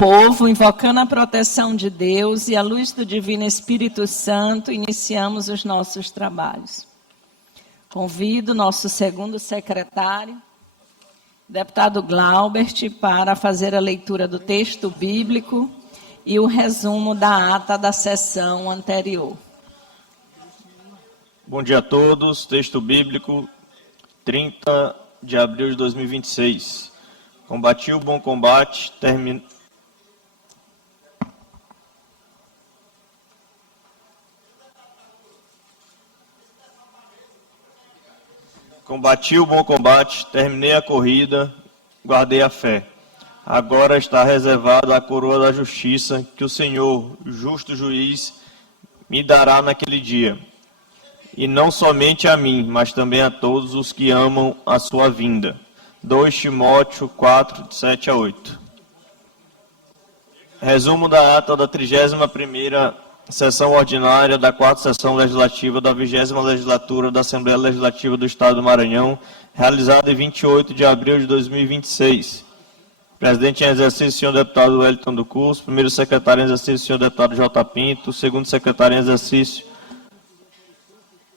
povo, invocando a proteção de Deus e a luz do Divino Espírito Santo, iniciamos os nossos trabalhos. Convido nosso segundo secretário, deputado Glaubert, para fazer a leitura do texto bíblico e o resumo da ata da sessão anterior. Bom dia a todos. Texto bíblico, 30 de abril de 2026. Combati o bom combate, Combati o bom combate, terminei a corrida, guardei a fé. Agora está reservada a coroa da justiça, que o Senhor, justo juiz, me dará naquele dia. E não somente a mim, mas também a todos os que amam a sua vinda. 2 Timóteo 4, de 7 a 8. Resumo da ata da 31ª sessão ordinária da 4ª sessão legislativa da 20ª legislatura da Assembleia Legislativa do Estado do Maranhão, realizada em 28 de abril de 2026. Presidente em exercício, senhor deputado Wellington do Curso. Primeiro secretário em exercício, senhor deputado J. Pinto. Segundo secretário em exercício,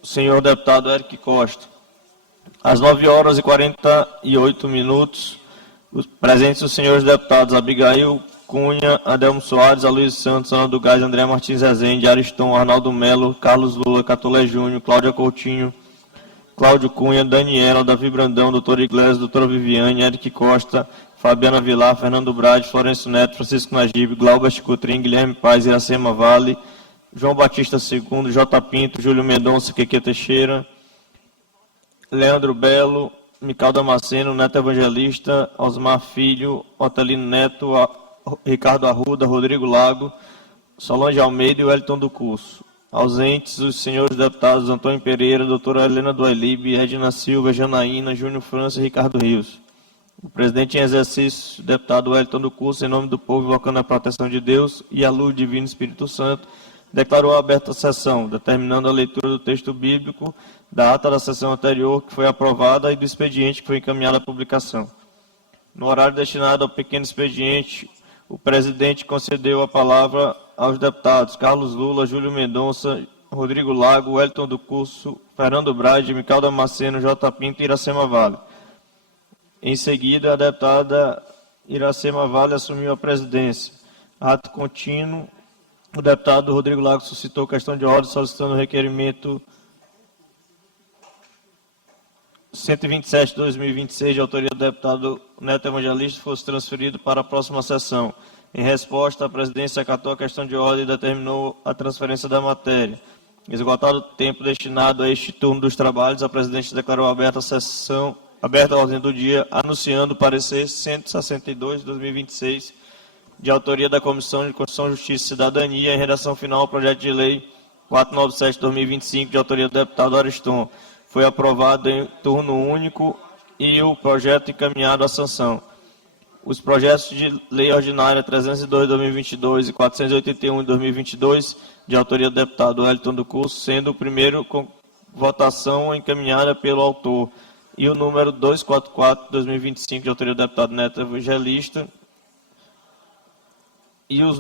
senhor deputado Eric Costa. Às 9h48, os presentes os senhores deputados Abigail Cunha, Adelmo Soares, Aloysio Santos, Ana do Gás, André Martins Rezende, Ariston, Arnaldo Melo, Carlos Lula, Catolé Júnior, Cláudia Coutinho, Cláudio Cunha, Daniela, Davi Brandão, doutor Iglesias, doutora Viviane, Eric Costa, Fabiana Vilar, Fernando Brade, Florencio Neto, Francisco Najib, Glaubert Coutrin, Guilherme Paz, Iracema Vale, João Batista II, J. Pinto, Júlio Mendonça, Queque Teixeira, Leandro Belo, Mical Damasceno, Neto Evangelista, Osmar Filho, Otelino Neto, Ricardo Arruda, Rodrigo Lago, Solange Almeida e Wellington do Curso. Ausentes, os senhores deputados Antônio Pereira, doutora Helena Duelib, Regina Silva, Janaína, Júnior França e Ricardo Rios. O presidente em exercício, deputado Wellington do Curso, em nome do povo, invocando a proteção de Deus e a luz divina Espírito Santo, declarou aberta a sessão, determinando a leitura do texto bíblico da ata da sessão anterior, que foi aprovada, e do expediente que foi encaminhado à publicação. No horário destinado ao pequeno expediente, o presidente concedeu a palavra aos deputados Carlos Lula, Júlio Mendonça, Rodrigo Lago, Wellington do Curso, Fernando Brade, Mical Damasceno, J. Pinto e Iracema Vale. Em seguida, a deputada Iracema Vale assumiu a presidência. Ato contínuo, o deputado Rodrigo Lago suscitou questão de ordem solicitando o requerimento 127 de 2026, de autoria do deputado Neto Evangelista, fosse transferido para a próxima sessão. Em resposta, a presidência acatou a questão de ordem e determinou a transferência da matéria. Esgotado o tempo destinado a este turno dos trabalhos, a presidente declarou aberta a ordem do dia, anunciando o parecer 162 de 2026, de autoria da Comissão de Constituição, Justiça e Cidadania, em redação final ao projeto de lei 497 de 2025, de autoria do deputado Ariston. Foi aprovado em turno único e o projeto encaminhado à sanção. Os projetos de lei ordinária 302 de 2022 e 481 de 2022, de autoria do deputado Wellington do Curso, sendo o primeiro com votação encaminhada pelo autor, e o número 244 de 2025, de autoria do deputado Neto Evangelista, e os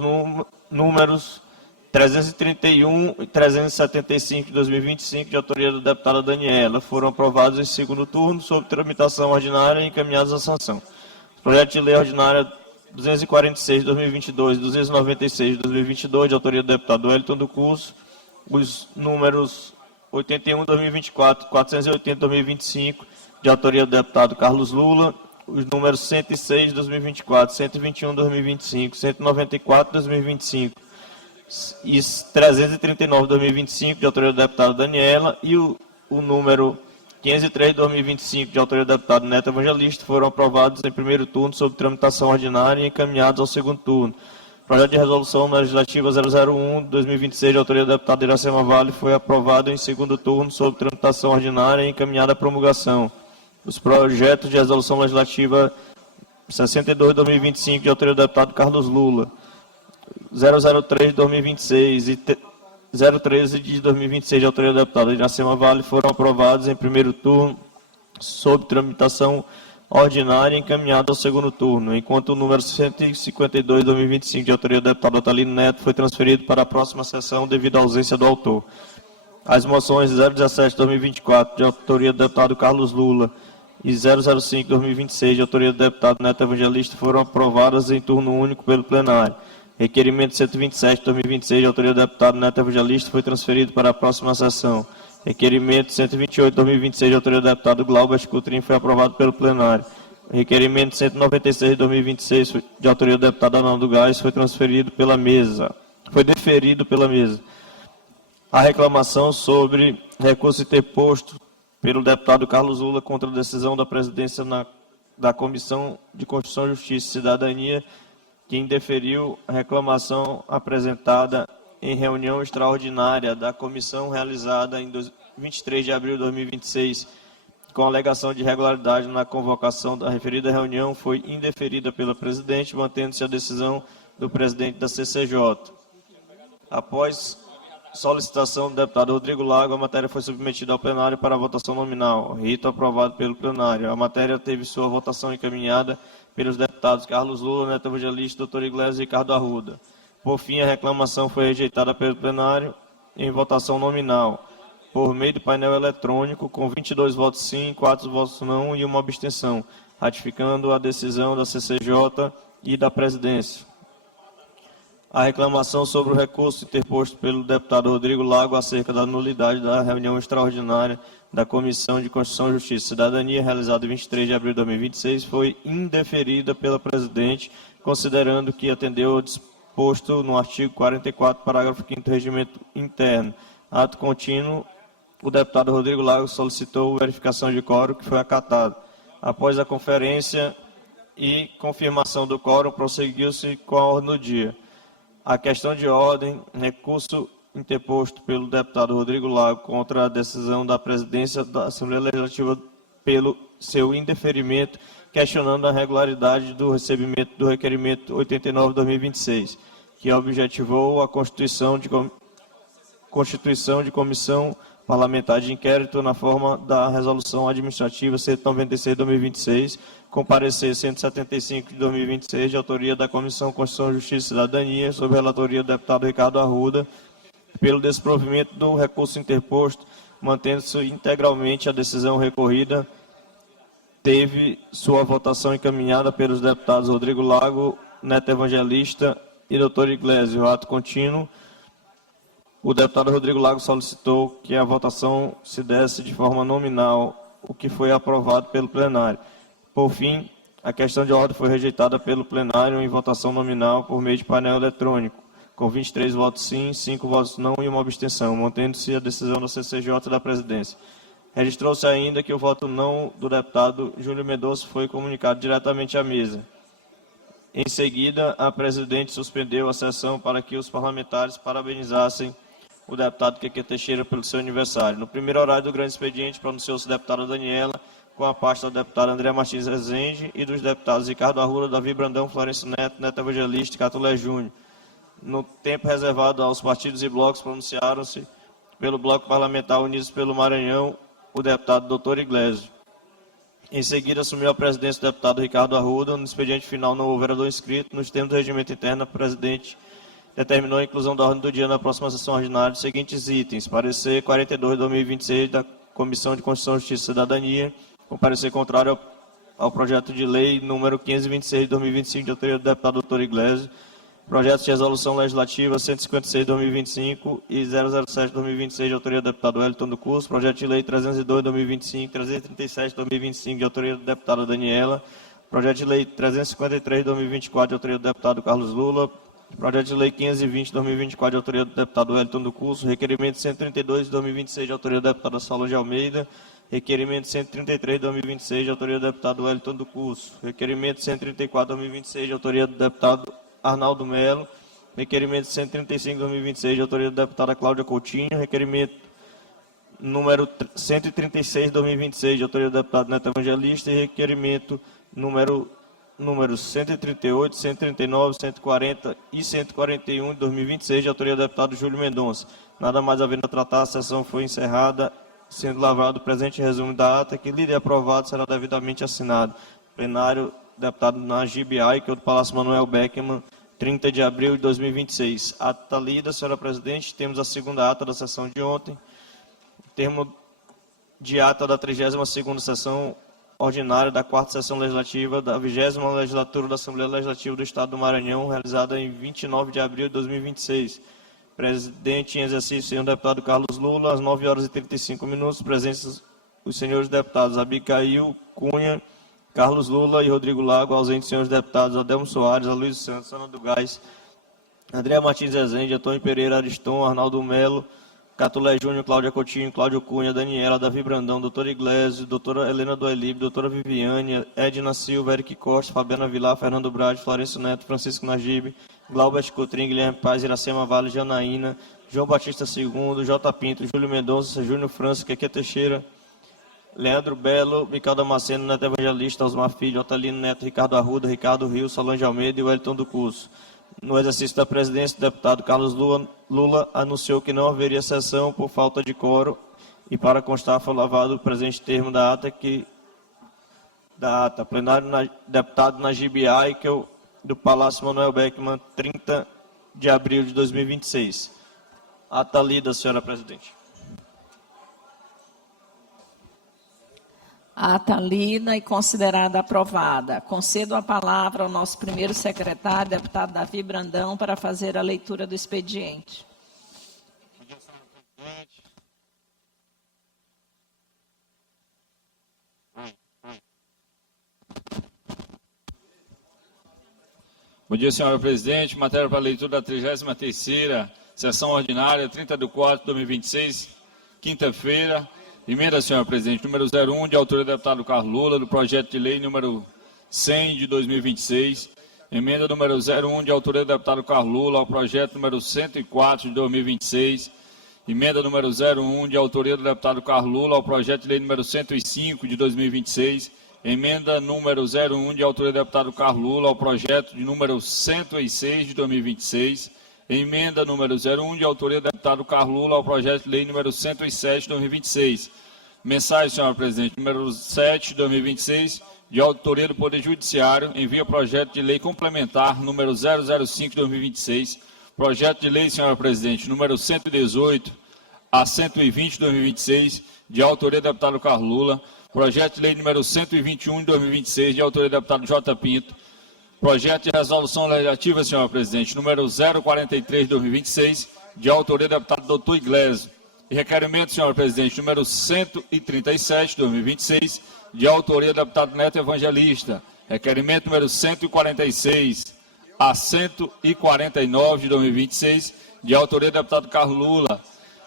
números 331 e 375 de 2025, de autoria da deputada Daniela, foram aprovados em segundo turno, sob tramitação ordinária e encaminhados à sanção. Os projetos de lei ordinária 246 de 2022 e 296 de 2022, de autoria do deputado Wellington do Curso, os números 81 de 2024 e 480 de 2025, de autoria do deputado Carlos Lula, os números 106 de 2024, 121 de 2025, 194 de 2025, e 339 de 2025, de autoria do deputado Daniela, e o número 503 de 2025, de autoria do deputado Neto Evangelista, foram aprovados em primeiro turno sob tramitação ordinária e encaminhados ao segundo turno. Projeto de resolução legislativa 001 de 2026, de autoria do deputado Iracema Vale, foi aprovado em segundo turno sob tramitação ordinária e encaminhado à promulgação. Os projetos de resolução legislativa 62 de 2025, de autoria do deputado Carlos Lula, 003 de 2026 e 013 de 2026, de autoria do deputado Iracema Vale, foram aprovados em primeiro turno, sob tramitação ordinária encaminhada ao segundo turno, enquanto o número 152/2025, de autoria do deputado Otalino Neto, foi transferido para a próxima sessão devido à ausência do autor. As moções 017/2024, de autoria do deputado Carlos Lula, e 005/2026, de autoria do deputado Neto Evangelista, foram aprovadas em turno único pelo plenário. Requerimento 127/2026, de autoria do deputado Neto Evangelista, foi transferido para a próxima sessão. Requerimento 128/2026, de autoria do deputado Glauber Coutrinho, foi aprovado pelo plenário. Requerimento 196/2026, de autoria do deputado Arnaldo Gás, foi deferido pela mesa. A reclamação sobre recurso interposto pelo deputado Carlos Lula contra a decisão da presidência da Comissão de Constituição, Justiça e Cidadania, que indeferiu a reclamação apresentada em reunião extraordinária da comissão realizada em 23 de abril de 2026, com alegação de irregularidade na convocação da referida reunião, foi indeferida pela presidente, mantendo-se a decisão do presidente da CCJ. Após solicitação do deputado Rodrigo Lago, a matéria foi submetida ao plenário para votação nominal. Rito aprovado pelo plenário. A matéria teve sua votação encaminhada pelos deputados Carlos Lula, Neto Evangelista, doutor Iglesias e Ricardo Arruda. Por fim, a reclamação foi rejeitada pelo plenário em votação nominal, por meio do painel eletrônico, com 22 votos sim, 4 votos não e uma abstenção, ratificando a decisão da CCJ e da presidência. A reclamação sobre o recurso interposto pelo deputado Rodrigo Lago acerca da nulidade da reunião extraordinária da Comissão de Constituição, Justiça e Cidadania, realizada em 23 de abril de 2026, foi indeferida pela presidente, considerando que atendeu ao disposto no artigo 44, parágrafo 5º do Regimento Interno. Ato contínuo, o deputado Rodrigo Lago solicitou verificação de quórum, que foi acatado. Após a conferência e confirmação do quórum, prosseguiu-se com a ordem do dia. A questão de ordem, recurso interposto pelo deputado Rodrigo Lago contra a decisão da presidência da Assembleia Legislativa pelo seu indeferimento, questionando a regularidade do recebimento do requerimento 89/2026, que objetivou a constituição de comissão parlamentar de inquérito na forma da resolução administrativa 196/2026, com parecer 175 de 2026, de autoria da Comissão Constituição, Justiça e Cidadania, sob relatoria do deputado Ricardo Arruda, pelo desprovimento do recurso interposto, mantendo-se integralmente a decisão recorrida, teve sua votação encaminhada pelos deputados Rodrigo Lago, Neto Evangelista e doutor Iglesias. O ato contínuo, o deputado Rodrigo Lago solicitou que a votação se desse de forma nominal, o que foi aprovado pelo plenário. Por fim, a questão de ordem foi rejeitada pelo plenário em votação nominal por meio de painel eletrônico, com 23 votos sim, 5 votos não e uma abstenção, mantendo-se a decisão da CCJ da presidência. Registrou-se ainda que o voto não do deputado Júlio Mendonça foi comunicado diretamente à mesa. Em seguida, a presidente suspendeu a sessão para que os parlamentares parabenizassem o deputado Queque Teixeira pelo seu aniversário. No primeiro horário do grande expediente, pronunciou-se a deputada Daniela, com a pasta do deputado André Martins Rezende e dos deputados Ricardo Arruda, Davi Brandão, Florencio Neto, Neto Evangelista e Catulé Júnior. No tempo reservado aos partidos e blocos, pronunciaram-se pelo Bloco Parlamentar Unidos pelo Maranhão, o deputado doutor Iglesias. Em seguida, assumiu a presidência o deputado Ricardo Arruda. No expediente final não houve vereador inscrito. Nos termos do regimento interno, a presidente determinou a inclusão da ordem do dia na próxima sessão ordinária dos seguintes itens: parecer 42 de 2026 da Comissão de Constituição, Justiça e Cidadania, com parecer contrário ao projeto de lei número 526 de 2025, de autoria do deputado doutor Iglesias, projeto de resolução legislativa 156 de 2025 e 007 de 2026, de autoria do deputado Wellington do Curso, projeto de lei 302 de 2025, 337 de 2025, de autoria da deputada Daniela, projeto de lei 353 de 2024, de autoria do deputado Carlos Lula, projeto de lei 520 de 2024, de autoria do deputado Wellington do Curso, requerimento 132 de 2026, de autoria da deputada Solange Almeida, requerimento 133 de 2026, de autoria do deputado Wellington do Curso, requerimento 134 de 2026, de autoria do deputado Arnaldo Melo, requerimento 135 de 2026, de autoria da deputada Cláudia Coutinho, requerimento número 136 de 2026, de autoria do deputado Neto Evangelista, e requerimento número 138, 139, 140 e 141 de 2026, de autoria do deputado Júlio Mendonça. Nada mais havendo a tratar, a sessão foi encerrada, sendo lavrado o presente resumo da ata, que, lida e aprovado, será devidamente assinado. Plenário, deputado Najib Aikel, do Palácio Manuel Beckmann, 30 de abril de 2026. Ata lida, senhora presidente. Temos a segunda ata da sessão de ontem. Termo de ata da 32ª sessão ordinária da 4ª sessão legislativa da 20ª legislatura da Assembleia Legislativa do Estado do Maranhão, realizada em 29 de abril de 2026. Presidente em exercício, senhor deputado Carlos Lula, às 9 horas e 35 minutos. Presentes os senhores deputados Abigail Cunha, Carlos Lula e Rodrigo Lago. Ausentes, senhores deputados Adelmo Soares, Aloysio Santos, Ana do Gás, André Martins Rezende, Antônio Pereira, Ariston, Arnaldo Melo, Catulé Júnior, Cláudia Coutinho, Cláudio Cunha, Daniela, Davi Brandão, doutora Iglesias, doutora Helena do Elib, doutora Viviane, Edna Silva, Eric Costa, Fabiana Vilar, Fernando Brade, Florencio Neto, Francisco Najib, Glaubert Coutrinho, Guilherme Paz, Iracema Vale, Janaína, João Batista II, J. Pinto, Júlio Mendonça, Júnior França, Keque Teixeira, Leandro Belo, Micael Damasceno, Neto Evangelista, Osmar Filho, Otelino Neto, Ricardo Arruda, Ricardo Rio, Solange Almeida e Wellington do Curso. No exercício da presidência, o deputado Carlos Lula anunciou que não haveria sessão por falta de quórum e, para constar, foi lavado o presente termo da ata plenário deputado Najib Aikel, do Palácio Manuel Beckmann, 30 de abril de 2026. Ata lida, senhora presidente. Ata lida e considerada aprovada. Concedo a palavra ao nosso primeiro secretário, deputado Davi Brandão, para fazer a leitura do expediente. Bom dia, senhora presidente. Matéria para leitura da 33ª sessão ordinária, 30 de 4 de 2026, quinta-feira. Emenda, senhora presidente, número 01, de autoria do deputado Carlos Lula, do projeto de lei número 100 de 2026. Emenda número 01, de autoria do deputado Carlos Lula, ao projeto número 104 de 2026. Emenda número 01, de autoria do deputado Carlos Lula, ao projeto de lei número 105 de 2026. Emenda número 01, de autoria do deputado Carlos Lula, ao projeto de número 106 de 2026. Emenda número 01, de autoria do deputado Carlos Lula, ao projeto de lei número 107 de 2026. Mensagem, senhora presidente, número 7 de 2026, de autoria do Poder Judiciário, envia projeto de lei complementar número 005 de 2026. Projeto de lei, senhora presidente, número 118 a 120 de 2026, de autoria do deputado Carlos Lula. Projeto de lei número 121 de 2026, de autoria do deputado J. Pinto. Projeto de resolução legislativa, senhora presidente, número 043 de 2026, de autoria do deputado Dr. Iglesias. E requerimento, senhora presidente, número 137 de 2026, de autoria do deputado Neto Evangelista. Requerimento número 146 a 149 de 2026, de autoria do deputado Carlos Lula.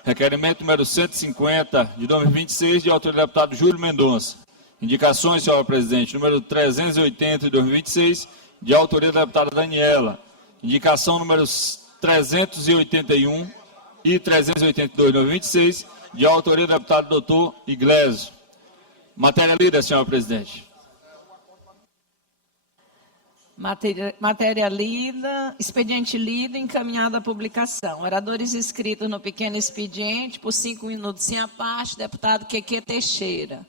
Requerimento número 150 de 2026, de autoria do deputado Júlio Mendonça. Indicações, senhora presidente, número 380 de 2026, de autoria da deputada Daniela. Indicação números 381 e 382 de 2026, de autoria do deputado doutor Iglesias. Matéria lida, senhora presidente. Matéria lida, expediente lido, encaminhado à publicação. Oradores inscritos no pequeno expediente, por 5 minutos sem a parte, deputado Keque Teixeira.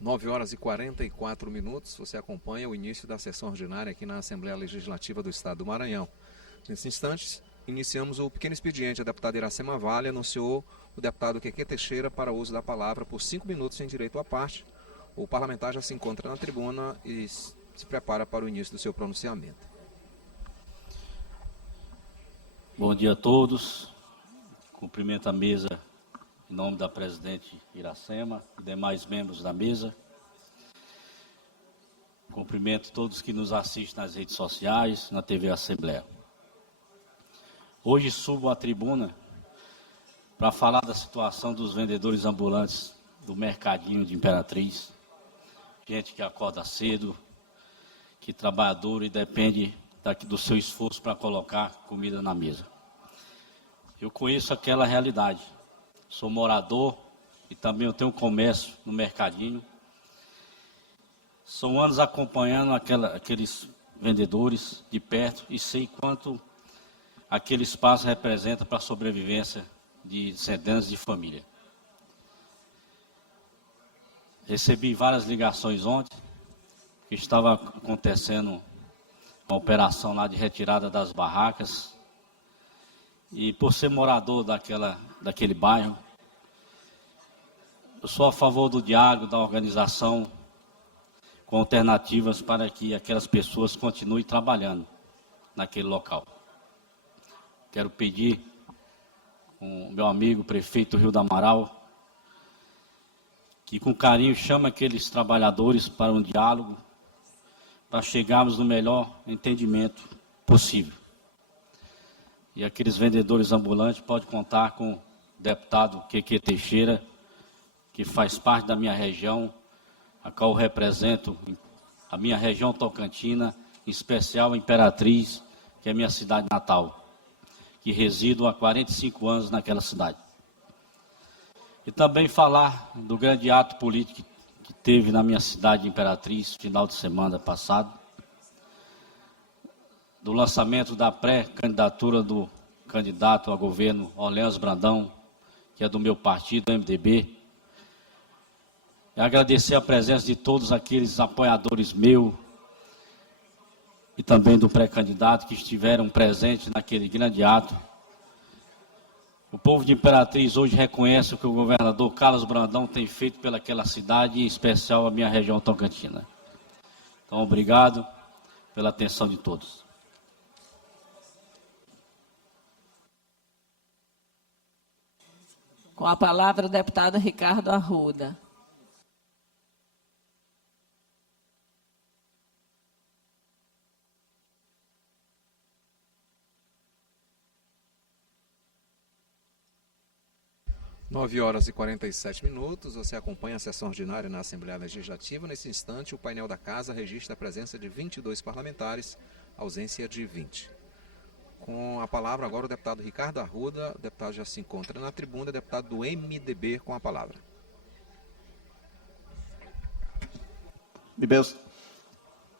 Nove horas e 44 minutos, você acompanha o início da sessão ordinária aqui na Assembleia Legislativa do Estado do Maranhão. Nesses instantes, iniciamos o pequeno expediente. A deputada Iracema Vale anunciou o deputado Keque Teixeira para o uso da palavra por 5 minutos sem direito à parte. O parlamentar já se encontra na tribuna e se prepara para o início do seu pronunciamento. Bom dia a todos. Cumprimento a mesa em nome da presidente Iracema e demais membros da mesa. Cumprimento todos que nos assistem nas redes sociais, na TV Assembleia. Hoje subo à tribuna para falar da situação dos vendedores ambulantes do mercadinho de Imperatriz. Gente que acorda cedo, que trabalha duro e depende do seu esforço para colocar comida na mesa. Eu conheço aquela realidade. Sou morador e também eu tenho comércio no mercadinho. São anos acompanhando aqueles vendedores de perto e sei quanto aquele espaço representa para a sobrevivência de centenas de famílias. Recebi várias ligações ontem, que estava acontecendo uma operação lá de retirada das barracas, e por ser morador daquele bairro, eu sou a favor do diálogo, da organização, com alternativas para que aquelas pessoas continuem trabalhando naquele local. Quero pedir ao meu amigo prefeito Rio do Amaral, que com carinho chame aqueles trabalhadores para um diálogo, para chegarmos no melhor entendimento possível. E aqueles vendedores ambulantes podem contar com o deputado Keke Teixeira, que faz parte da minha região, a qual eu represento, a minha região Tocantina, em especial Imperatriz, que é minha cidade natal, que resido há 45 anos naquela cidade. E também falar do grande ato político que teve na minha cidade de Imperatriz, final de semana passado, do lançamento da pré-candidatura do candidato a governo Orleans Brandão, que é do meu partido, MDB. E agradecer a presença de todos aqueles apoiadores meus e também do pré-candidato que estiveram presentes naquele grande ato. O povo de Imperatriz hoje reconhece o que o governador Carlos Brandão tem feito pelaquela cidade, e em especial a minha região Tocantina. Então, obrigado pela atenção de todos. Com a palavra, o deputado Ricardo Arruda. Nove horas e 47 minutos, você acompanha a sessão ordinária na Assembleia Legislativa. Nesse instante, o painel da Casa registra a presença de 22 parlamentares, ausência de 20. Com a palavra agora o deputado Ricardo Arruda, o deputado já se encontra na tribuna, deputado do MDB com a palavra.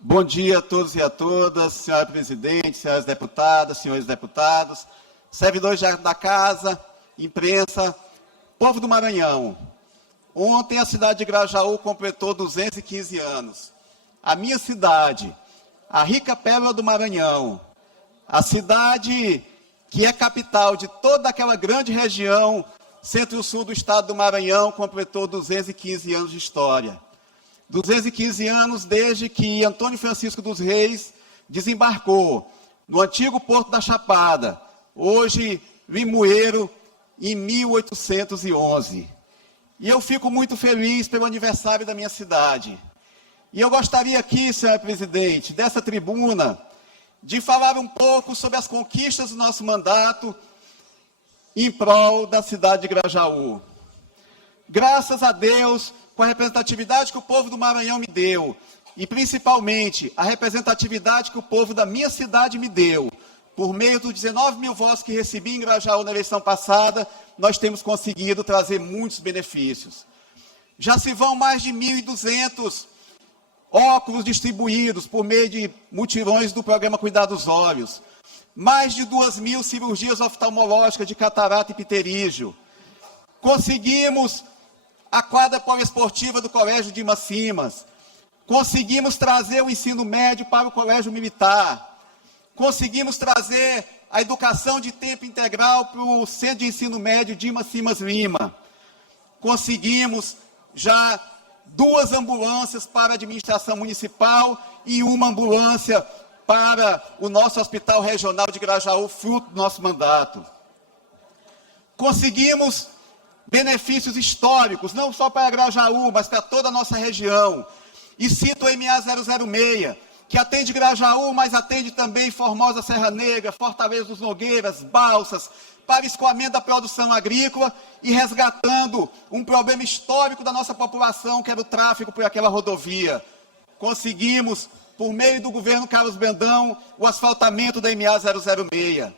Bom dia a todos e a todas, senhora presidente, senhoras deputadas, senhores deputados, servidores da Casa, imprensa, povo do Maranhão. Ontem a cidade de Grajaú completou 215 anos. A minha cidade, a rica pérola do Maranhão, a cidade que é capital de toda aquela grande região centro-sul do estado do Maranhão, completou 215 anos de história. 215 anos desde que Antônio Francisco dos Reis desembarcou no antigo Porto da Chapada, hoje Limoeiro, em 1811. E eu fico muito feliz pelo aniversário da minha cidade. E eu gostaria aqui, senhora presidente, dessa tribuna, de falar um pouco sobre as conquistas do nosso mandato em prol da cidade de Grajaú. Graças a Deus, com a representatividade que o povo do Maranhão me deu, e principalmente a representatividade que o povo da minha cidade me deu, por meio dos 19 mil votos que recebi em Grajaú na eleição passada, nós temos conseguido trazer muitos benefícios. Já se vão mais de 1.200 óculos distribuídos por meio de mutirões do programa Cuidar dos Olhos. Mais de 2.000 cirurgias oftalmológicas de catarata e pterígio. Conseguimos a quadra poliesportiva do Colégio Dimas Simas. Conseguimos trazer o ensino médio para o Colégio Militar. Conseguimos trazer a educação de tempo integral para o Centro de Ensino Médio Dimas Simas Lima. Conseguimos já 2 ambulâncias para a administração municipal e 1 ambulância para o nosso Hospital Regional de Grajaú, fruto do nosso mandato. Conseguimos benefícios históricos, não só para Grajaú, mas para toda a nossa região. E cito o MA006, que atende Grajaú, mas atende também Formosa, Serra Negra, Fortaleza dos Nogueiras, Balsas, para escoamento da produção agrícola e resgatando um problema histórico da nossa população, que era o tráfego por aquela rodovia. Conseguimos, por meio do governo Carlos Brandão, o asfaltamento da MA006.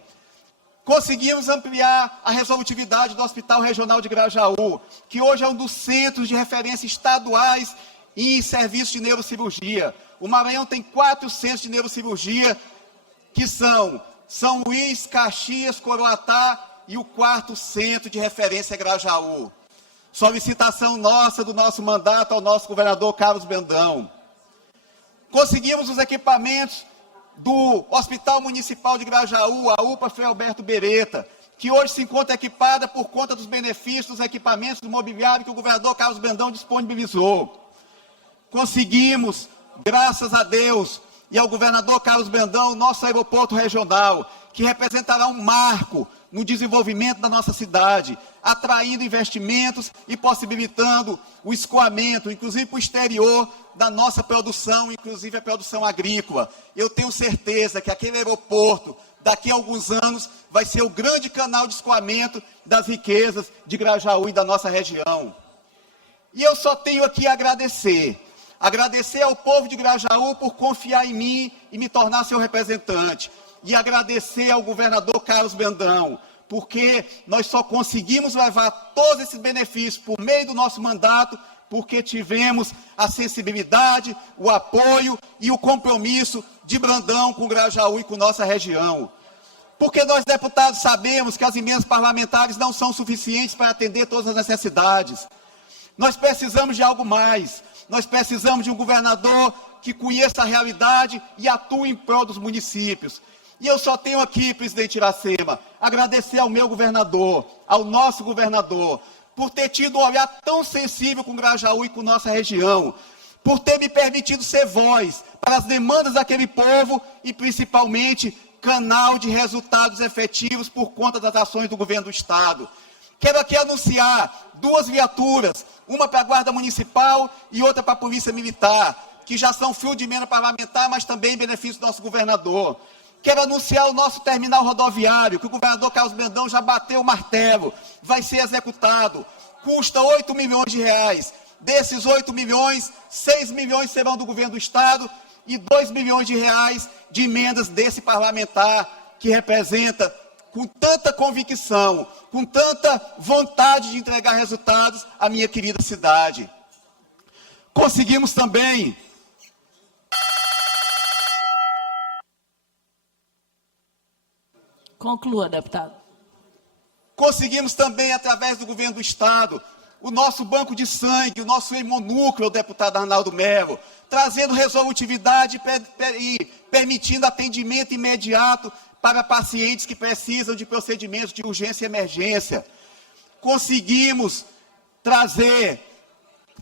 Conseguimos ampliar a resolutividade do Hospital Regional de Grajaú, que hoje é um dos centros de referência estaduais em serviços de neurocirurgia. O Maranhão tem 4 centros de neurocirurgia, que são São Luís, Caxias, Coroatá e o 4º centro de referência é Grajaú. Solicitação nossa, do nosso mandato ao nosso governador Carlos Brandão. Conseguimos os equipamentos do Hospital Municipal de Grajaú, a UPA Frei Alberto Beretta, que hoje se encontra equipada por conta dos benefícios dos equipamentos do mobiliário que o governador Carlos Brandão disponibilizou. Conseguimos, graças a Deus e ao governador Carlos Brandão, o nosso aeroporto regional, que representará um marco no desenvolvimento da nossa cidade, atraindo investimentos e possibilitando o escoamento, inclusive para o exterior, da nossa produção, inclusive a produção agrícola. Eu tenho certeza que aquele aeroporto, daqui a alguns anos, vai ser o grande canal de escoamento das riquezas de Grajaú e da nossa região. E eu só tenho aqui a agradecer ao povo de Grajaú por confiar em mim e me tornar seu representante. E agradecer ao governador Carlos Brandão, porque nós só conseguimos levar todos esses benefícios por meio do nosso mandato, porque tivemos a sensibilidade, o apoio e o compromisso de Brandão com Grajaú e com nossa região. Porque nós, deputados, sabemos que as emendas parlamentares não são suficientes para atender todas as necessidades. Nós precisamos de algo mais. Nós precisamos de um governador que conheça a realidade e atue em prol dos municípios. E eu só tenho aqui, presidente Iracema, agradecer ao meu governador, ao nosso governador, por ter tido um olhar tão sensível com Grajaú e com nossa região, por ter me permitido ser voz para as demandas daquele povo e, principalmente, canal de resultados efetivos por conta das ações do governo do Estado. Quero aqui anunciar 2 viaturas, uma para a Guarda Municipal e outra para a Polícia Militar, que já são fio de emenda parlamentar, mas também em benefício do nosso governador. Quero anunciar o nosso terminal rodoviário, que o governador Carlos Brandão já bateu o martelo, vai ser executado, custa 8 milhões de reais. Desses 8 milhões, 6 milhões serão do governo do Estado e 2 milhões de reais de emendas desse parlamentar, que representa, com tanta convicção, com tanta vontade de entregar resultados, a minha querida cidade. Conseguimos também... Conclua, deputado. Conseguimos também, através do governo do Estado, o nosso banco de sangue, o nosso hemonúcleo, deputado Arnaldo Melo, trazendo resolutividade e permitindo atendimento imediato para pacientes que precisam de procedimentos de urgência e emergência. Conseguimos trazer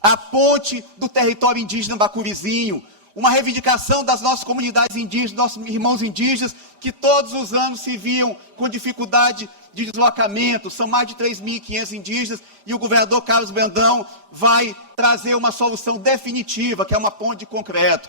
a ponte do território indígena Bacurizinho, uma reivindicação das nossas comunidades indígenas, nossos irmãos indígenas, que todos os anos se viam com dificuldade de deslocamento. São mais de 3.500 indígenas e o governador Carlos Brandão vai trazer uma solução definitiva, que é uma ponte de concreto.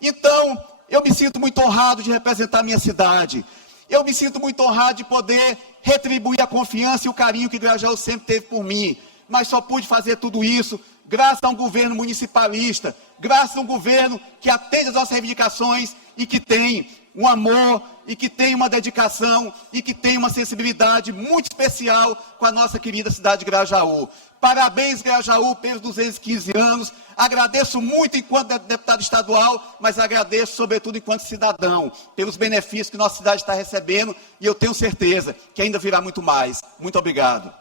Então, eu me sinto muito honrado de representar a minha cidade. Eu me sinto muito honrado de poder retribuir a confiança e o carinho que Grajaú sempre teve por mim. Mas só pude fazer tudo isso graças a um governo municipalista, graças a um governo que atende às nossas reivindicações e que tem um amor, e que tem uma dedicação, e que tem uma sensibilidade muito especial com a nossa querida cidade de Grajaú. Parabéns, Grajaú, pelos 215 anos. Agradeço muito enquanto deputado estadual, mas agradeço sobretudo enquanto cidadão, pelos benefícios que nossa cidade está recebendo, e eu tenho certeza que ainda virá muito mais. Muito obrigado.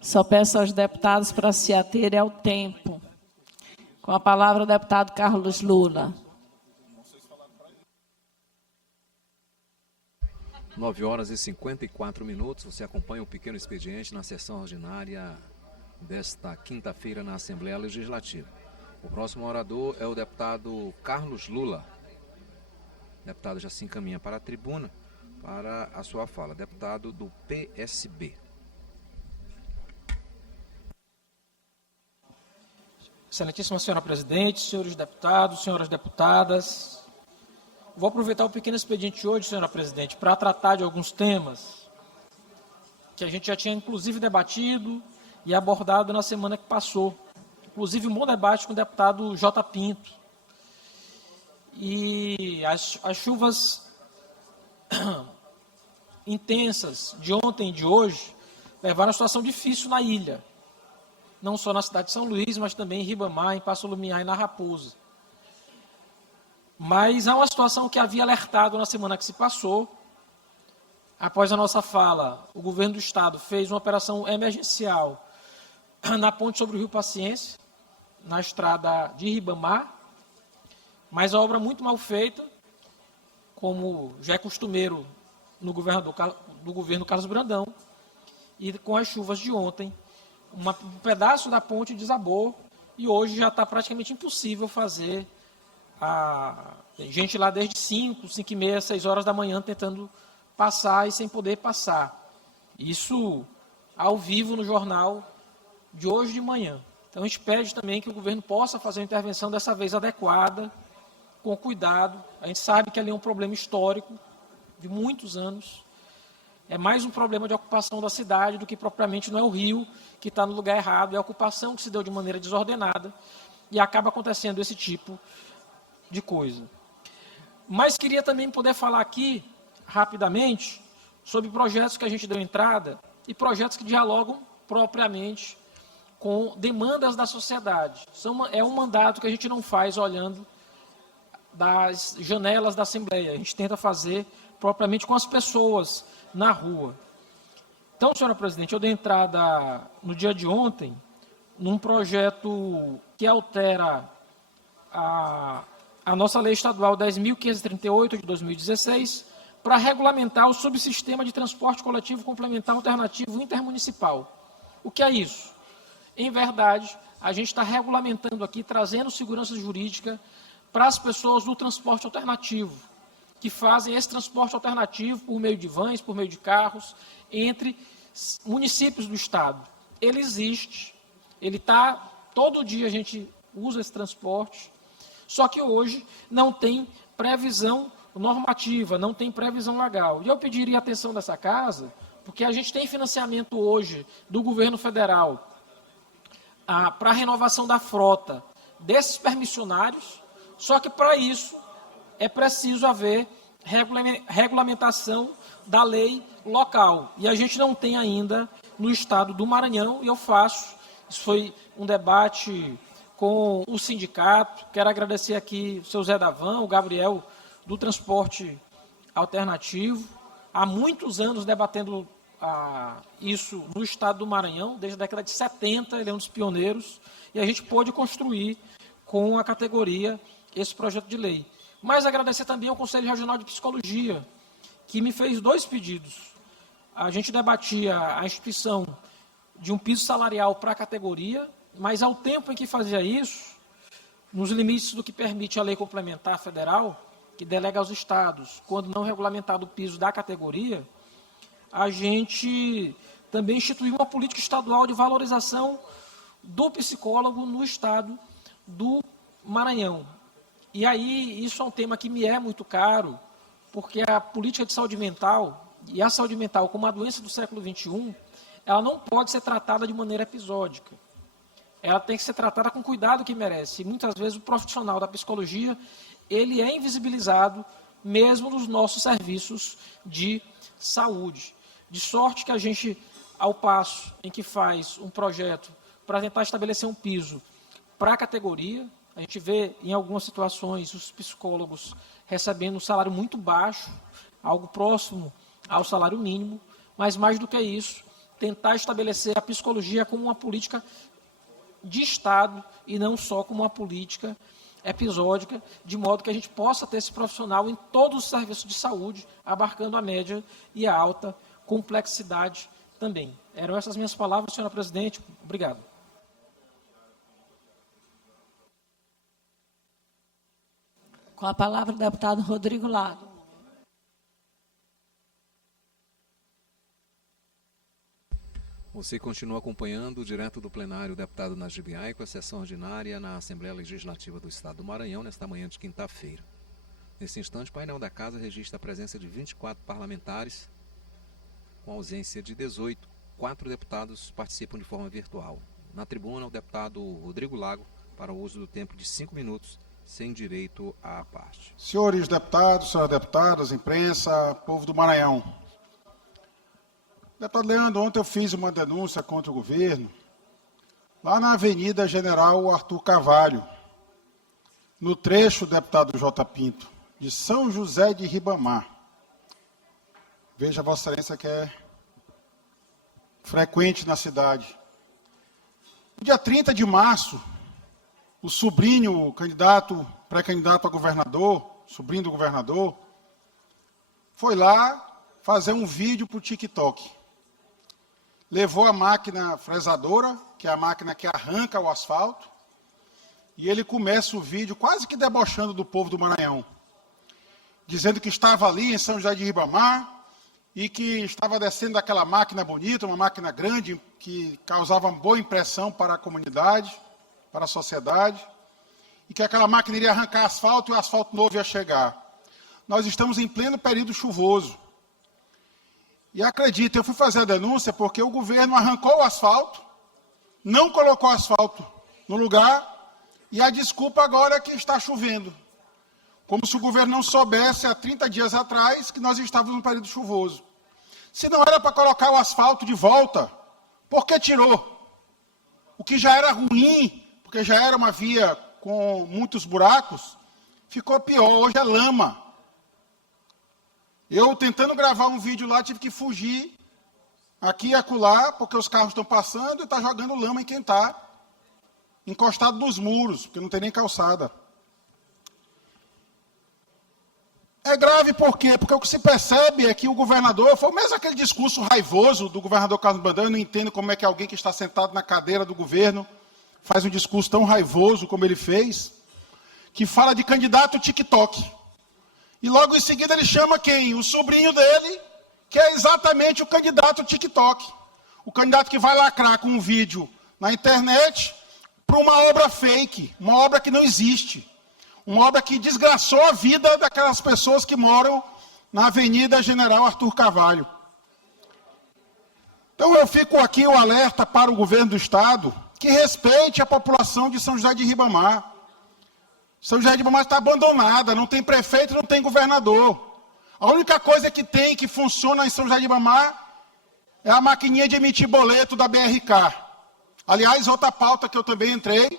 Só peço aos deputados para se aterem ao tempo. Com a palavra o deputado Carlos Lula. 9h54. Você acompanha o pequeno expediente na sessão ordinária desta quinta-feira na Assembleia Legislativa. O próximo orador é o deputado Carlos Lula. O deputado já se encaminha para a tribuna para a sua fala. Deputado do PSB. Excelentíssima senhora presidente, senhores deputados, senhoras deputadas, vou aproveitar o pequeno expediente hoje, senhora presidente, para tratar de alguns temas que a gente já tinha inclusive debatido e abordado na semana que passou. Inclusive um bom debate com o deputado J. Pinto. E as chuvas intensas de ontem e de hoje levaram a uma situação difícil na ilha. Não só na cidade de São Luís, mas também em Ribamar, em Passo Lumiar e na Raposa. Mas há uma situação que havia alertado na semana que se passou. Após a nossa fala, o governo do estado fez uma operação emergencial na ponte sobre o Rio Paciência, na estrada de Ribamar, mas a obra muito mal feita, como já é costumeiro do governo Carlos Brandão, e com as chuvas de ontem, um pedaço da ponte desabou e hoje já está praticamente impossível fazer. Tem gente lá desde 5h30, 6 horas da manhã tentando passar e sem poder passar. Isso ao vivo no jornal de hoje de manhã. Então a gente pede também que o governo possa fazer uma intervenção dessa vez adequada, com cuidado. A gente sabe que ali é um problema histórico de muitos anos. É mais um problema de ocupação da cidade do que propriamente não é o rio que está no lugar errado, é a ocupação que se deu de maneira desordenada e acaba acontecendo esse tipo de coisa. Mas queria também poder falar aqui, rapidamente, sobre projetos que a gente deu entrada e projetos que dialogam propriamente com demandas da sociedade. É um mandato que a gente não faz olhando das janelas da Assembleia, a gente tenta fazer propriamente com as pessoas na rua. Então, senhora presidente, eu dei entrada no dia de ontem num projeto que altera a nossa lei estadual 10.538 de 2016 para regulamentar o subsistema de transporte coletivo complementar alternativo intermunicipal. O que é isso? Em verdade, a gente está regulamentando aqui, trazendo segurança jurídica para as pessoas do transporte alternativo, que fazem esse transporte alternativo por meio de vans, por meio de carros, entre municípios do estado. Ele existe, ele está, todo dia a gente usa esse transporte, só que hoje não tem previsão normativa, não tem previsão legal. E eu pediria a atenção dessa casa, porque a gente tem financiamento hoje do governo federal para a renovação da frota desses permissionários, só que para isso é preciso haver regulamentação da lei local. E a gente não tem ainda no estado do Maranhão, e eu faço. Isso foi um debate com o sindicato. Quero agradecer aqui o seu Zé Davan, o Gabriel, do transporte alternativo. Há muitos anos debatendo isso no estado do Maranhão, desde a década de 70, ele é um dos pioneiros, e a gente pôde construir com a categoria esse projeto de lei. Mas agradecer também ao Conselho Regional de Psicologia, que me fez 2 pedidos. A gente debatia a instituição de um piso salarial para a categoria, mas ao tempo em que fazia isso, nos limites do que permite a lei complementar federal, que delega aos estados, quando não regulamentado o piso da categoria, a gente também instituiu uma política estadual de valorização do psicólogo no estado do Maranhão. E aí, isso é um tema que me é muito caro, porque a política de saúde mental, e a saúde mental como uma doença do século XXI, ela não pode ser tratada de maneira episódica. Ela tem que ser tratada com cuidado que merece. E muitas vezes o profissional da psicologia, ele é invisibilizado mesmo nos nossos serviços de saúde. De sorte que a gente, ao passo em que faz um projeto para tentar estabelecer um piso para a categoria, a gente vê em algumas situações os psicólogos recebendo um salário muito baixo, algo próximo ao salário mínimo, mas mais do que isso, tentar estabelecer a psicologia como uma política de Estado e não só como uma política episódica, de modo que a gente possa ter esse profissional em todos os serviços de saúde, abarcando a média e a alta complexidade também. Eram essas minhas palavras, senhora presidente. Obrigado. Com a palavra o deputado Rodrigo Lago. Você continua acompanhando, direto do plenário, o deputado Najib Aico, a sessão ordinária na Assembleia Legislativa do Estado do Maranhão, nesta manhã de quinta-feira. Nesse instante, o painel da Casa registra a presença de 24 parlamentares, com ausência de 18. 4 deputados participam de forma virtual. Na tribuna, o deputado Rodrigo Lago, para o uso do tempo de 5 minutos, sem direito à parte. Senhores deputados, senhoras deputadas, imprensa, povo do Maranhão. Deputado Leandro, ontem eu fiz uma denúncia contra o governo, lá na Avenida General Arthur Carvalho, no trecho, deputado J. Pinto, de São José de Ribamar. Veja, Vossa Excelência, que é frequente na cidade. No dia 30 de março, o sobrinho, o candidato, pré-candidato a governador, sobrinho do governador, foi lá fazer um vídeo para o TikTok. Levou a máquina fresadora, que é a máquina que arranca o asfalto, e ele começa o vídeo quase que debochando do povo do Maranhão, dizendo que estava ali em São José de Ribamar e que estava descendo aquela máquina bonita, uma máquina grande, que causava uma boa impressão para a comunidade, para a sociedade, e que aquela máquina iria arrancar asfalto e o asfalto novo ia chegar. Nós estamos em pleno período chuvoso. E acredite, eu fui fazer a denúncia porque o governo arrancou o asfalto, não colocou asfalto no lugar, e a desculpa agora é que está chovendo. Como se o governo não soubesse, há 30 dias atrás, que nós estávamos no período chuvoso. Se não era para colocar o asfalto de volta, por que tirou? O que já era ruim, porque já era uma via com muitos buracos, ficou pior, hoje é lama. Eu, tentando gravar um vídeo lá, tive que fugir aqui e acolá, porque os carros estão passando e está jogando lama em quem está encostado nos muros, porque não tem nem calçada. É grave por quê? Porque o que se percebe é que o governador, foi mesmo aquele discurso raivoso do governador Carlos Brandão, eu não entendo como é que alguém que está sentado na cadeira do governo faz um discurso tão raivoso como ele fez, que fala de candidato TikTok. E logo em seguida ele chama quem? O sobrinho dele, que é exatamente o candidato TikTok. O candidato que vai lacrar com um vídeo na internet para uma obra fake, uma obra que não existe. Uma obra que desgraçou a vida daquelas pessoas que moram na Avenida General Arthur Carvalho. Então eu fico aqui o alerta para o governo do Estado que respeite a população de São José de Ribamar. São José de Ribamar está abandonada, não tem prefeito, não tem governador. A única coisa que tem, que funciona em São José de Ribamar, é a maquininha de emitir boleto da BRK. Aliás, outra pauta que eu também entrei,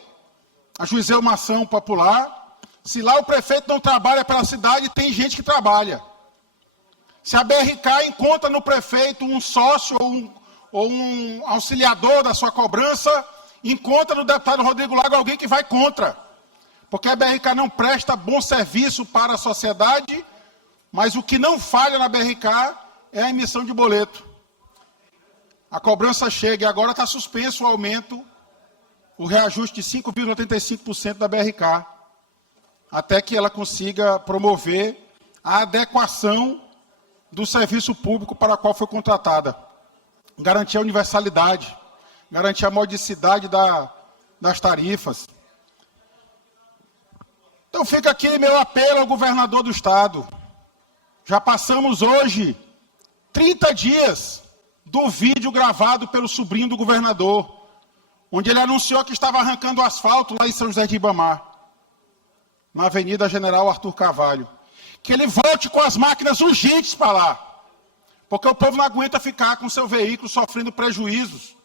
ajuizei uma ação popular. Se lá o prefeito não trabalha pela cidade, tem gente que trabalha. Se a BRK encontra no prefeito um sócio ou um auxiliador da sua cobrança, encontra no deputado Rodrigo Lago alguém que vai contra. Porque a BRK não presta bom serviço para a sociedade, mas o que não falha na BRK é a emissão de boleto. A cobrança chega e agora está suspenso o aumento, o reajuste de 5,85% da BRK, até que ela consiga promover a adequação do serviço público para o qual foi contratada. Garantir a universalidade, garantir a modicidade das tarifas. Então fica aqui meu apelo ao governador do Estado. Já passamos hoje 30 dias do vídeo gravado pelo sobrinho do governador, onde ele anunciou que estava arrancando asfalto lá em São José de Ribamar, na Avenida General Arthur Carvalho. Que ele volte com as máquinas urgentes para lá, porque o povo não aguenta ficar com seu veículo sofrendo prejuízos.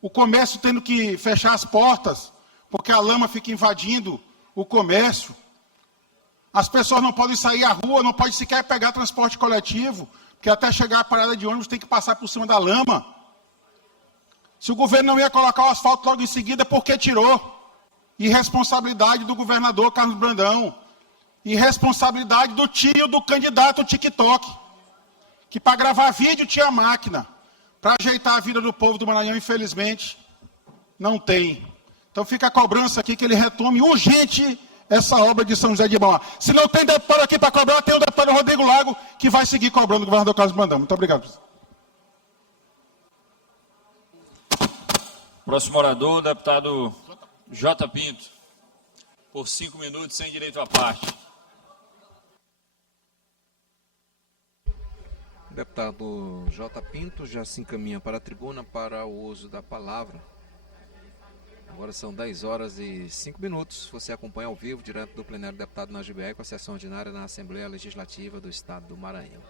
O comércio tendo que fechar as portas, porque a lama fica invadindo o comércio. As pessoas não podem sair à rua, não podem sequer pegar transporte coletivo, porque até chegar à parada de ônibus tem que passar por cima da lama. Se o governo não ia colocar o asfalto logo em seguida, por que tirou? Irresponsabilidade do governador Carlos Brandão. Irresponsabilidade do tio do candidato TikTok, que para gravar vídeo tinha máquina. Para ajeitar a vida do povo do Maranhão, infelizmente, não tem. Então fica a cobrança aqui que ele retome urgente essa obra de São José de Ribamar. Se não tem deputado aqui para cobrar, tem o deputado Rodrigo Lago, que vai seguir cobrando o governador Carlos Brandão. Muito obrigado. Próximo orador, deputado J. Pinto, por 5 minutos, sem direito à parte. O deputado J. Pinto já se encaminha para a tribuna para o uso da palavra. Agora são 10 horas e 5 minutos. Você acompanha ao vivo, direto do plenário do deputado Najib, com a sessão ordinária na Assembleia Legislativa do Estado do Maranhão.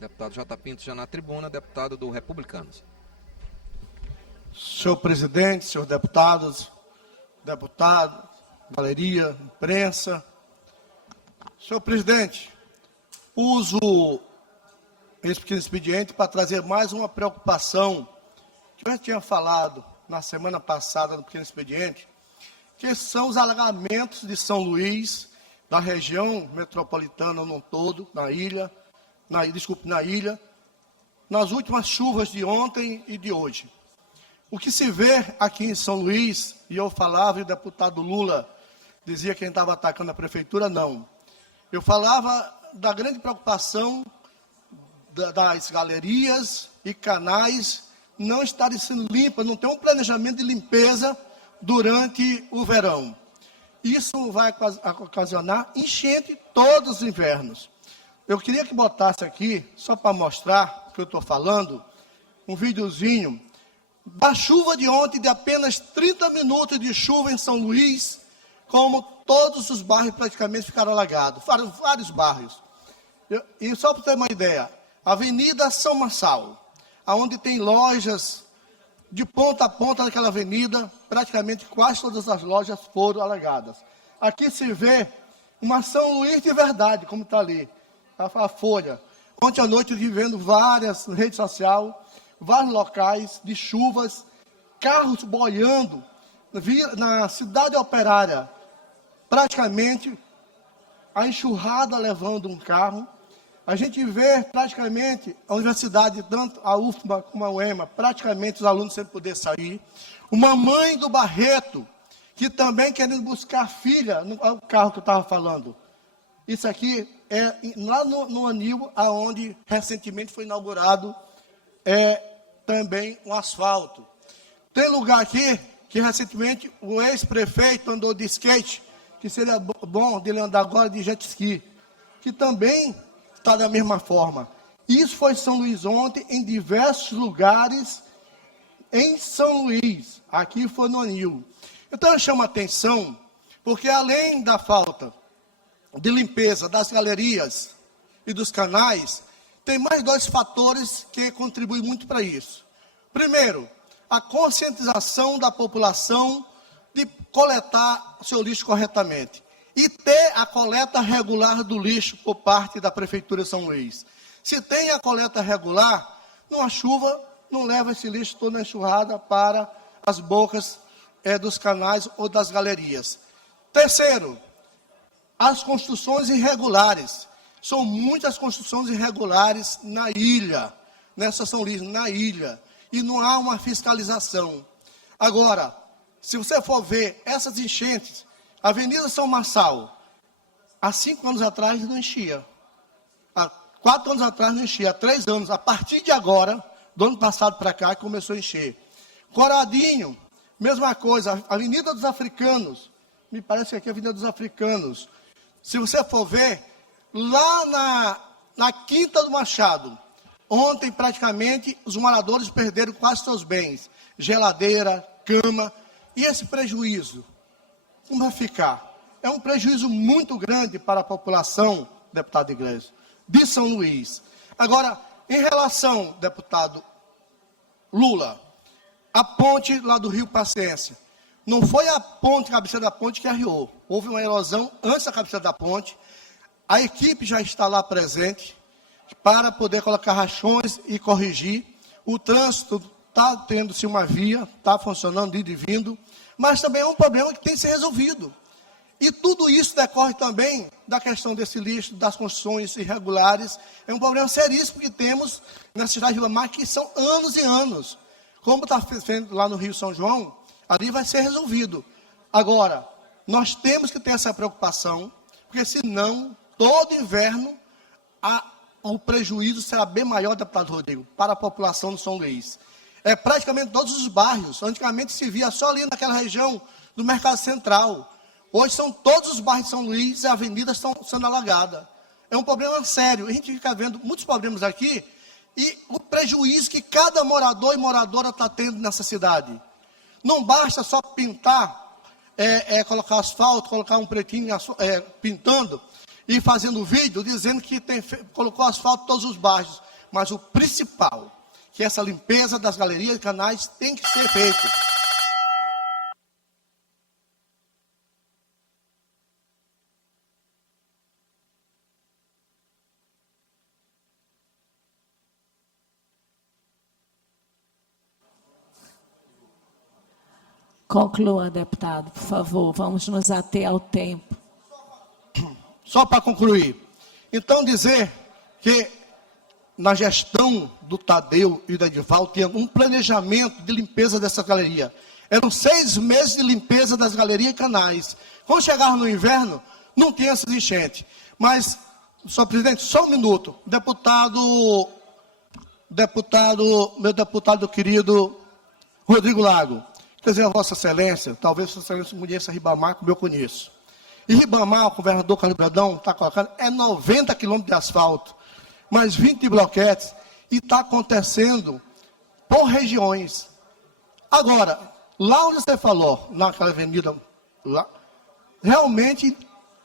Deputado J. Pinto já na tribuna, deputado do Republicanos. Senhor presidente, senhores deputados, galeria, imprensa. Senhor presidente, uso esse pequeno expediente para trazer mais uma preocupação que eu já tinha falado na semana passada no pequeno expediente, que são os alagamentos de São Luís, da região metropolitana no todo, na ilha, nas últimas chuvas de ontem e de hoje. O que se vê aqui em São Luís, e eu falava, e o deputado Lula dizia que quem estava atacando a prefeitura, não. Eu falava da grande preocupação das galerias e canais não estarem sendo limpas, não tem um planejamento de limpeza durante o verão. Isso vai ocasionar enchente todos os invernos. Eu queria que botasse aqui, só para mostrar o que eu estou falando, um videozinho da chuva de ontem, de apenas 30 minutos de chuva em São Luís, como todos os bairros praticamente ficaram alagados, vários bairros. E só para ter uma ideia, Avenida São Marçal, onde tem lojas de ponta a ponta daquela avenida, praticamente quase todas as lojas foram alagadas. Aqui se vê uma São Luís de verdade, como está ali, a Folha. Ontem à noite eu estive vendo várias redes sociais, vários locais de chuvas, carros boiando na cidade operária, praticamente a enxurrada levando um carro. A gente vê praticamente a universidade, tanto a UFMA como a UEMA, praticamente os alunos sem poder sair. Uma mãe do Barreto, que também querendo buscar a filha, no carro que eu estava falando. Isso aqui é lá no Anil, onde recentemente foi inaugurado também um asfalto. Tem lugar aqui que recentemente o ex-prefeito andou de skate, que seria bom dele andar agora de jet ski, que também está da mesma forma. Isso foi São Luís ontem, em diversos lugares em São Luís. Aqui foi no Anil. Então eu chamo a atenção, porque além da falta de limpeza das galerias e dos canais, tem mais dois fatores que contribuem muito para isso. Primeiro, a conscientização da população de coletar o seu lixo corretamente. E ter a coleta regular do lixo por parte da Prefeitura de São Luís. Se tem a coleta regular, numa chuva, não leva esse lixo toda na enxurrada para as bocas dos canais ou das galerias. Terceiro, as construções irregulares. São muitas construções irregulares na ilha, nessa São Luís, na ilha. E não há uma fiscalização. Agora, se você for ver essas enchentes, a Avenida São Marçal, há 5 anos atrás não enchia. Há 4 anos atrás não enchia. Há 3 anos, a partir de agora, do ano passado para cá, começou a encher. Coradinho, mesma coisa. Avenida dos Africanos, me parece que aqui é a Avenida dos Africanos. Se você for ver, lá na Quinta do Machado, ontem praticamente os moradores perderam quase seus bens. Geladeira, cama, e esse prejuízo? Como vai ficar? É um prejuízo muito grande para a população, deputado Iglesias, de São Luís. Agora, em relação, deputado Lula, a ponte lá do Rio Paciência, não foi a ponte, a cabeceira da ponte que arriou. Houve uma erosão antes da cabeceira da ponte. A equipe já está lá presente para poder colocar rachões e corrigir. O trânsito está tendo-se uma via, está funcionando, indo e vindo, mas também é um problema que tem que ser resolvido. E tudo isso decorre também da questão desse lixo, das construções irregulares. É um problema seríssimo que temos na cidade de Ribamar, que são anos e anos. Como está feito lá no Rio São João, ali vai ser resolvido. Agora, nós temos que ter essa preocupação, porque senão, todo inverno, o prejuízo será bem maior, deputado Rodrigo, para a população de São Luís. É praticamente todos os bairros. Antigamente se via só ali naquela região do Mercado Central. Hoje são todos os bairros de São Luís e avenidas estão sendo alagadas. É um problema sério. A gente fica vendo muitos problemas aqui e o prejuízo que cada morador e moradora está tendo nessa cidade. Não basta só pintar, colocar asfalto, colocar um pretinho pintando e fazendo vídeo dizendo que colocou asfalto em todos os bairros. Mas o principal, que essa limpeza das galerias e canais tem que ser feita. Conclua, deputado, por favor. Vamos nos ater ao tempo. Só para concluir. Então, dizer que na gestão do Tadeu e do Edivaldo tinha um planejamento de limpeza dessa galeria. Eram 6 meses de limpeza das galerias e canais. Quando chegava no inverno, não tinha essa enchente. Mas, senhor presidente, só um minuto. Meu deputado querido Rodrigo Lago, quer dizer, a Vossa Excelência, talvez Vossa Excelência conheça Ribamar, como eu conheço. E Ribamar, o governador Carlos Brandão está colocando, é 90 quilômetros de asfalto, mais 20 de bloquetes, e está acontecendo por regiões. Agora, lá onde você falou, naquela avenida, lá, realmente,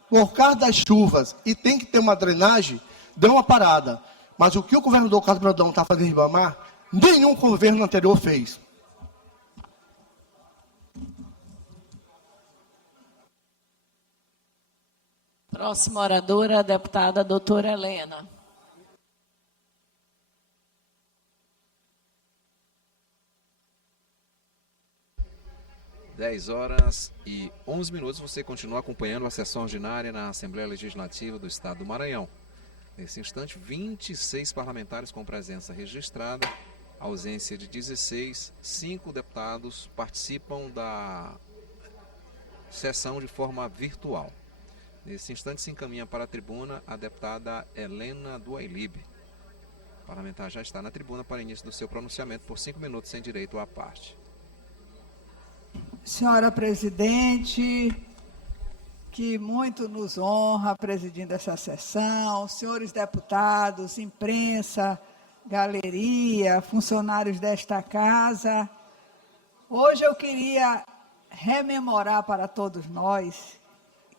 por causa das chuvas, e tem que ter uma drenagem, deu uma parada. Mas o que o governador Carlos Brandão está fazendo em Ribamar, nenhum governo anterior fez. Próxima oradora, a deputada doutora Helena. Dez horas e 11 minutos. Você continua acompanhando a sessão ordinária na Assembleia Legislativa do Estado do Maranhão. Nesse instante, 26 parlamentares com presença registrada, ausência de 16, 5 deputados participam da sessão de forma virtual. Nesse instante, se encaminha para a tribuna a deputada Helena Duailib. O parlamentar já está na tribuna para início do seu pronunciamento por 5 minutos, sem direito à parte. Senhora presidente, que muito nos honra presidindo essa sessão, senhores deputados, imprensa, galeria, funcionários desta casa. Hoje eu queria rememorar para todos nós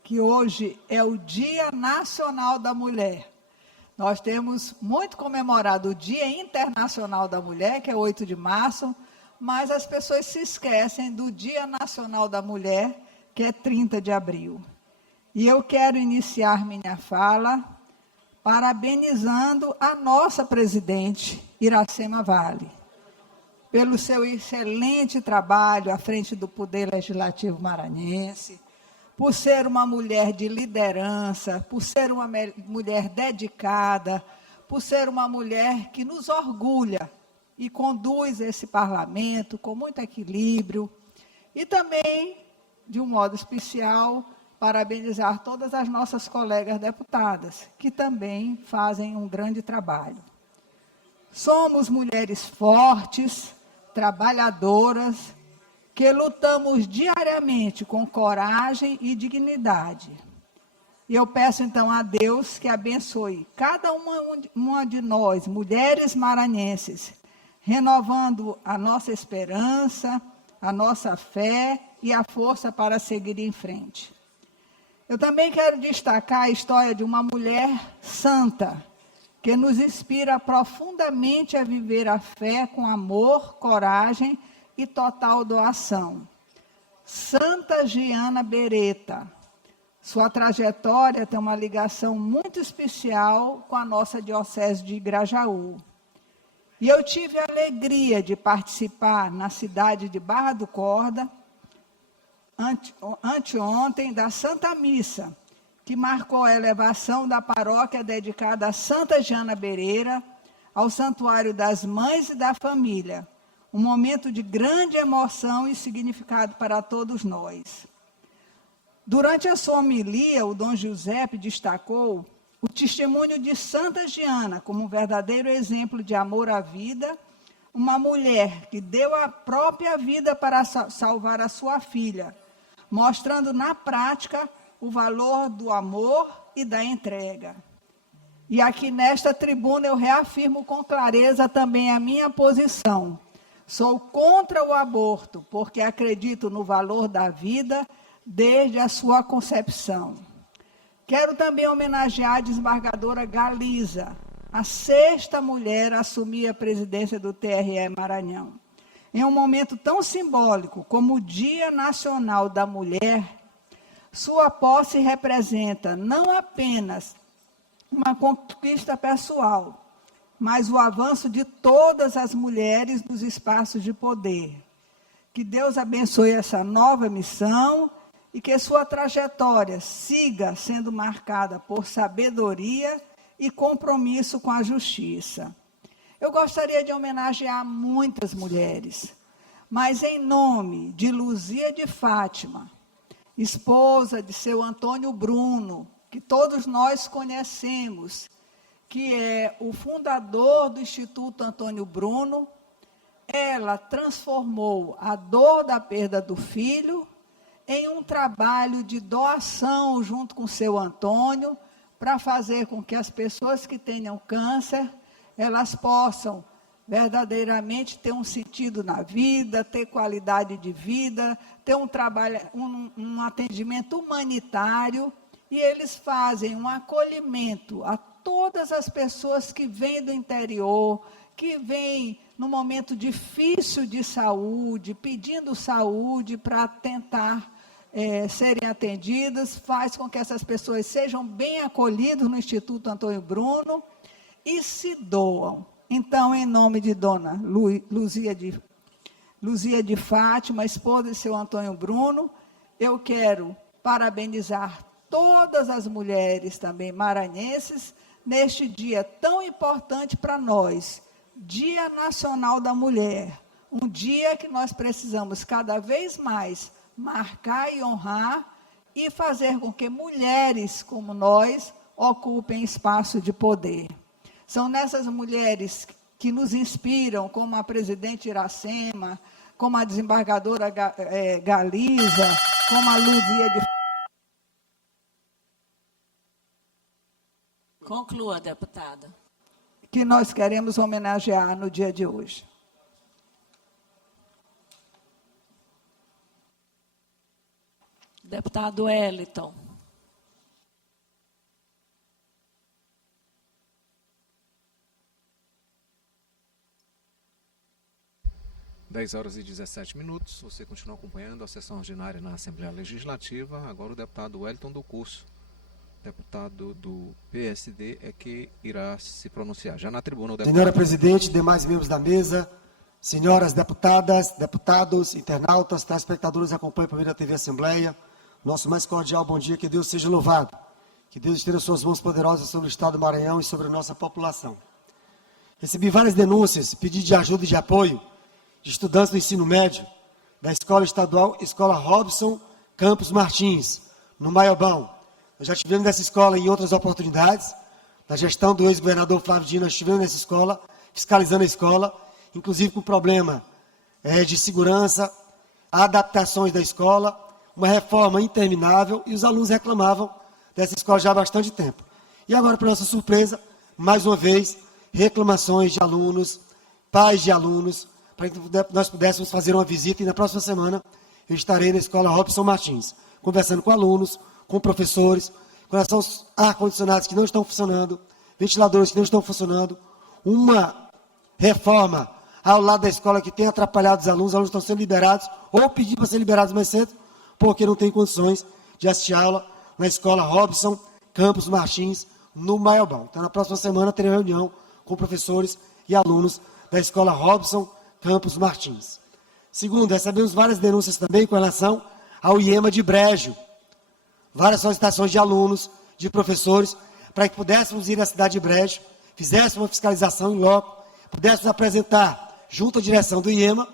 que hoje é o Dia Nacional da Mulher. Nós temos muito comemorado o Dia Internacional da Mulher, que é 8 de março, mas as pessoas se esquecem do Dia Nacional da Mulher, que é 30 de abril. E eu quero iniciar minha fala parabenizando a nossa presidente, Iracema Vale, pelo seu excelente trabalho à frente do Poder Legislativo maranhense, por ser uma mulher de liderança, por ser uma mulher dedicada, por ser uma mulher que nos orgulha e conduz esse parlamento com muito equilíbrio. E também, de um modo especial, parabenizar todas as nossas colegas deputadas, que também fazem um grande trabalho. Somos mulheres fortes, trabalhadoras, que lutamos diariamente com coragem e dignidade. E eu peço, então, a Deus que abençoe cada uma de nós, mulheres maranhenses, renovando a nossa esperança, a nossa fé e a força para seguir em frente. Eu também quero destacar a história de uma mulher santa, que nos inspira profundamente a viver a fé com amor, coragem e total doação. Santa Giana Beretta. Sua trajetória tem uma ligação muito especial com a nossa diocese de Grajaú. E eu tive a alegria de participar na cidade de Barra do Corda, anteontem, da Santa Missa, que marcou a elevação da paróquia dedicada a Santa Giana Beretta, ao Santuário das Mães e da Família. Um momento de grande emoção e significado para todos nós. Durante a sua homilia, o Dom Giuseppe destacou o testemunho de Santa Giana como um verdadeiro exemplo de amor à vida, uma mulher que deu a própria vida para salvar a sua filha, mostrando na prática o valor do amor e da entrega. E aqui nesta tribuna eu reafirmo com clareza também a minha posição. Sou contra o aborto, porque acredito no valor da vida desde a sua concepção. Quero também homenagear a desembargadora Galiza, a 6ª mulher a assumir a presidência do TRE Maranhão. Em um momento tão simbólico como o Dia Nacional da Mulher, sua posse representa não apenas uma conquista pessoal, mas o avanço de todas as mulheres nos espaços de poder. Que Deus abençoe essa nova missão e que sua trajetória siga sendo marcada por sabedoria e compromisso com a justiça. Eu gostaria de homenagear muitas mulheres, mas em nome de Luzia de Fátima, esposa de seu Antônio Bruno, que todos nós conhecemos, que é o fundador do Instituto Antônio Bruno, ela transformou a dor da perda do filho em um trabalho de doação junto com seu Antônio, para fazer com que as pessoas que tenham câncer, elas possam verdadeiramente ter um sentido na vida, ter qualidade de vida, ter um trabalho, um atendimento humanitário, e eles fazem um acolhimento a todas as pessoas que vêm do interior, que vêm num momento difícil de saúde, pedindo saúde para tentar serem atendidas, faz com que essas pessoas sejam bem acolhidas no Instituto Antônio Bruno e se doam. Então, em nome de Dona Luzia de Fátima, esposa de seu Antônio Bruno, eu quero parabenizar todas as mulheres também maranhenses neste dia tão importante para nós, Dia Nacional da Mulher, um dia que nós precisamos cada vez mais marcar e honrar e fazer com que mulheres como nós ocupem espaço de poder. São nessas mulheres que nos inspiram, como a presidente Iracema, como a desembargadora Galiza, como a Luzia de... Conclua, deputada. Que nós queremos homenagear no dia de hoje. Deputado Wellington. Dez horas e 17 minutos. Você continua acompanhando a sessão ordinária na Assembleia Legislativa. Agora o deputado Wellington do Curso, deputado do PSD, é que irá se pronunciar. Já na tribuna o deputado... Senhora presidente, demais membros da mesa, senhoras deputadas, deputados, internautas, telespectadores que acompanham por meio da TV Assembleia, nosso mais cordial bom dia, que Deus seja louvado. Que Deus esteja suas mãos poderosas sobre o Estado do Maranhão e sobre a nossa população. Recebi várias denúncias, pedidos de ajuda e de apoio de estudantes do ensino médio da Escola Estadual Escola Robson Campos Martins, no Maiobão. Nós já estivemos nessa escola em outras oportunidades. Na gestão do ex-governador Flávio Dino, nós estivemos nessa escola, fiscalizando a escola, inclusive com problema de segurança, adaptações da escola, uma reforma interminável, e os alunos reclamavam dessa escola já há bastante tempo. E agora, para nossa surpresa, mais uma vez, reclamações de alunos, pais de alunos, para que nós pudéssemos fazer uma visita, e na próxima semana eu estarei na Escola Robson Martins, conversando com alunos, com professores, com relação aos ar-condicionados que não estão funcionando, ventiladores que não estão funcionando, uma reforma ao lado da escola que tem atrapalhado os alunos estão sendo liberados, ou pedindo para ser liberados mais cedo, porque não tem condições de assistir aula na Escola Robson Campos Martins, no Maiobão. Então, na próxima semana, terei reunião com professores e alunos da Escola Robson Campos Martins. Segundo, recebemos várias denúncias também com relação ao IEMA de Brejo. Várias solicitações de alunos, de professores, para que pudéssemos ir à cidade de Brejo, fizéssemos uma fiscalização em loco, pudéssemos apresentar, junto à direção do IEMA,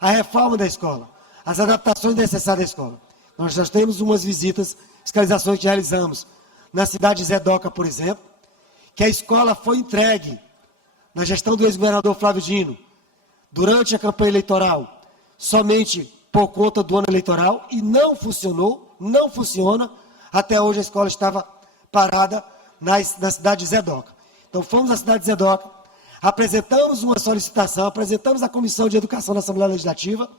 a reforma da escola, as adaptações necessárias da escola. Nós já temos umas visitas, fiscalizações que realizamos na cidade de Zedoca, por exemplo, que a escola foi entregue na gestão do ex-governador Flávio Dino, durante a campanha eleitoral, somente por conta do ano eleitoral, e não funcionou, não funciona. Até hoje a escola estava parada na cidade de Zedoca. Então fomos à cidade de Zedoca, apresentamos uma solicitação, apresentamos à Comissão de Educação da Assembleia Legislativa,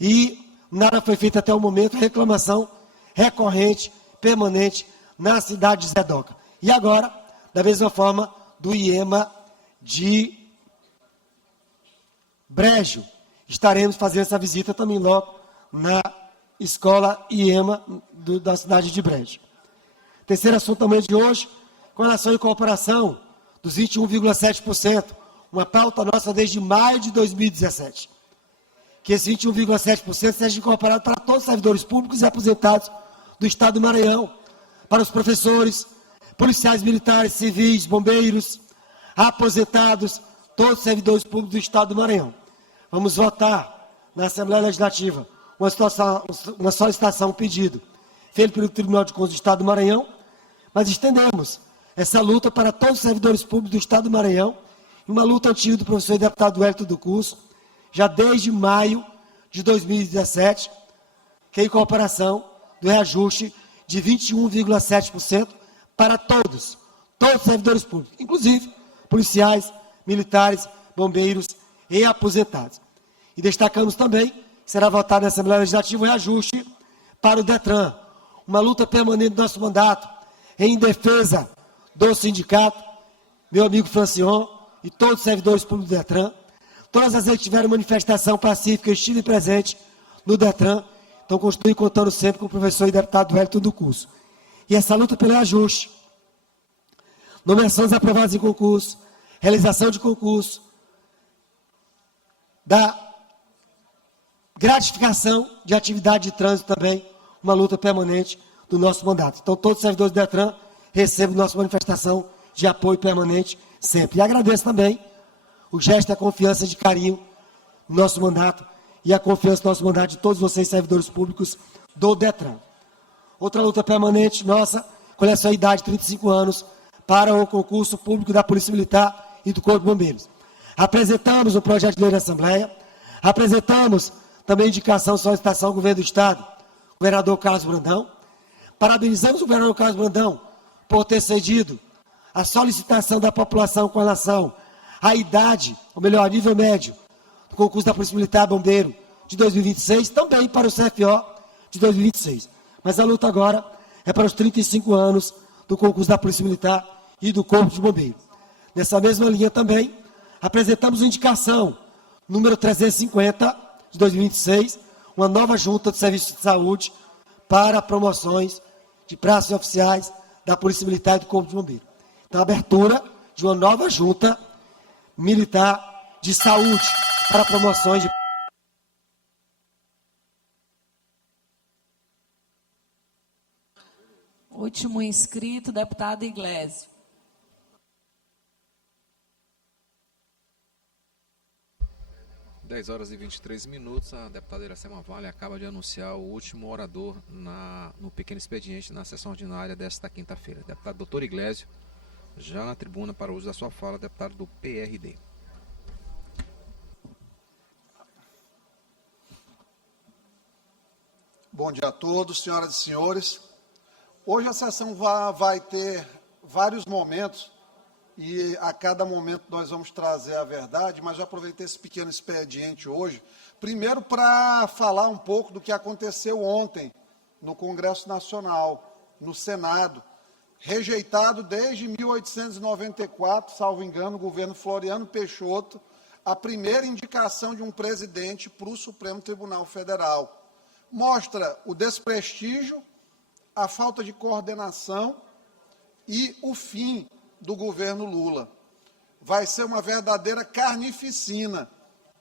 e nada foi feito até o momento, reclamação recorrente, permanente, na cidade de Zedoca. E agora, da mesma forma, do IEMA de Brejo, estaremos fazendo essa visita também logo na escola IEMA da cidade de Brejo. Terceiro assunto também de hoje, com relação à incorporação dos 21,7%, uma pauta nossa desde maio de 2017. que esse 21,7% seja incorporado para todos os servidores públicos e aposentados do Estado do Maranhão, para os professores, policiais militares, civis, bombeiros, aposentados, todos os servidores públicos do Estado do Maranhão. Vamos votar na Assembleia Legislativa uma solicitação, um pedido, feito pelo Tribunal de Contas do Estado do Maranhão, mas estendemos essa luta para todos os servidores públicos do Estado do Maranhão, uma luta antiga do professor e deputado Wellington do Curso, já desde maio de 2017, que é a incorporação do reajuste de 21,7% para todos os servidores públicos, inclusive policiais, militares, bombeiros e aposentados. E destacamos também que será votado na Assembleia Legislativa o reajuste para o DETRAN, uma luta permanente do nosso mandato em defesa do sindicato, meu amigo Francion e todos os servidores públicos do DETRAN. Todas as vezes que tiveram manifestação pacífica, eu estive presente no DETRAN, então continuo contando sempre com o professor e deputado Wellington do Curso. E essa luta pelo ajuste, nomeações aprovadas em concurso, realização de concurso, da gratificação de atividade de trânsito também, uma luta permanente do nosso mandato. Então, todos os servidores do DETRAN recebem nossa manifestação de apoio permanente sempre. E agradeço também o gesto da confiança e de carinho no nosso mandato e a confiança no nosso mandato de todos vocês, servidores públicos do DETRAN. Outra luta permanente nossa, com a sua idade de 35 anos, para o concurso público da Polícia Militar e do Corpo de Bombeiros. Apresentamos o projeto de lei na Assembleia, apresentamos também indicação, solicitação ao governo do Estado, governador Carlos Brandão. Parabenizamos o governador Carlos Brandão por ter cedido a solicitação da população com relação à idade, ou melhor, nível médio, do concurso da Polícia Militar e Bombeiro de 2026, também para o CFO de 2026. Mas a luta agora é para os 35 anos do concurso da Polícia Militar e do Corpo de Bombeiro. Nessa mesma linha também, apresentamos uma indicação, número 350, de 2026, uma nova junta de serviços de saúde para promoções de praças oficiais da Polícia Militar e do Corpo de Bombeiro. Então, a abertura de uma nova junta militar de saúde para promoções de... Último inscrito, deputado Iglesias. 10 horas e 23 minutos, a deputada Iracema Vale acaba de anunciar o último orador no pequeno expediente na sessão ordinária desta quinta-feira. Deputado doutor Iglesias, já na tribuna para o uso da sua fala, deputado do PRD. Bom dia a todos, senhoras e senhores. Hoje a sessão vai ter vários momentos e a cada momento nós vamos trazer a verdade, mas eu aproveitei esse pequeno expediente hoje, primeiro para falar um pouco do que aconteceu ontem no Congresso Nacional, no Senado, rejeitado desde 1894, salvo engano, o governo Floriano Peixoto, a primeira indicação de um presidente para o Supremo Tribunal Federal. Mostra o desprestígio, a falta de coordenação e o fim do governo Lula. Vai ser uma verdadeira carnificina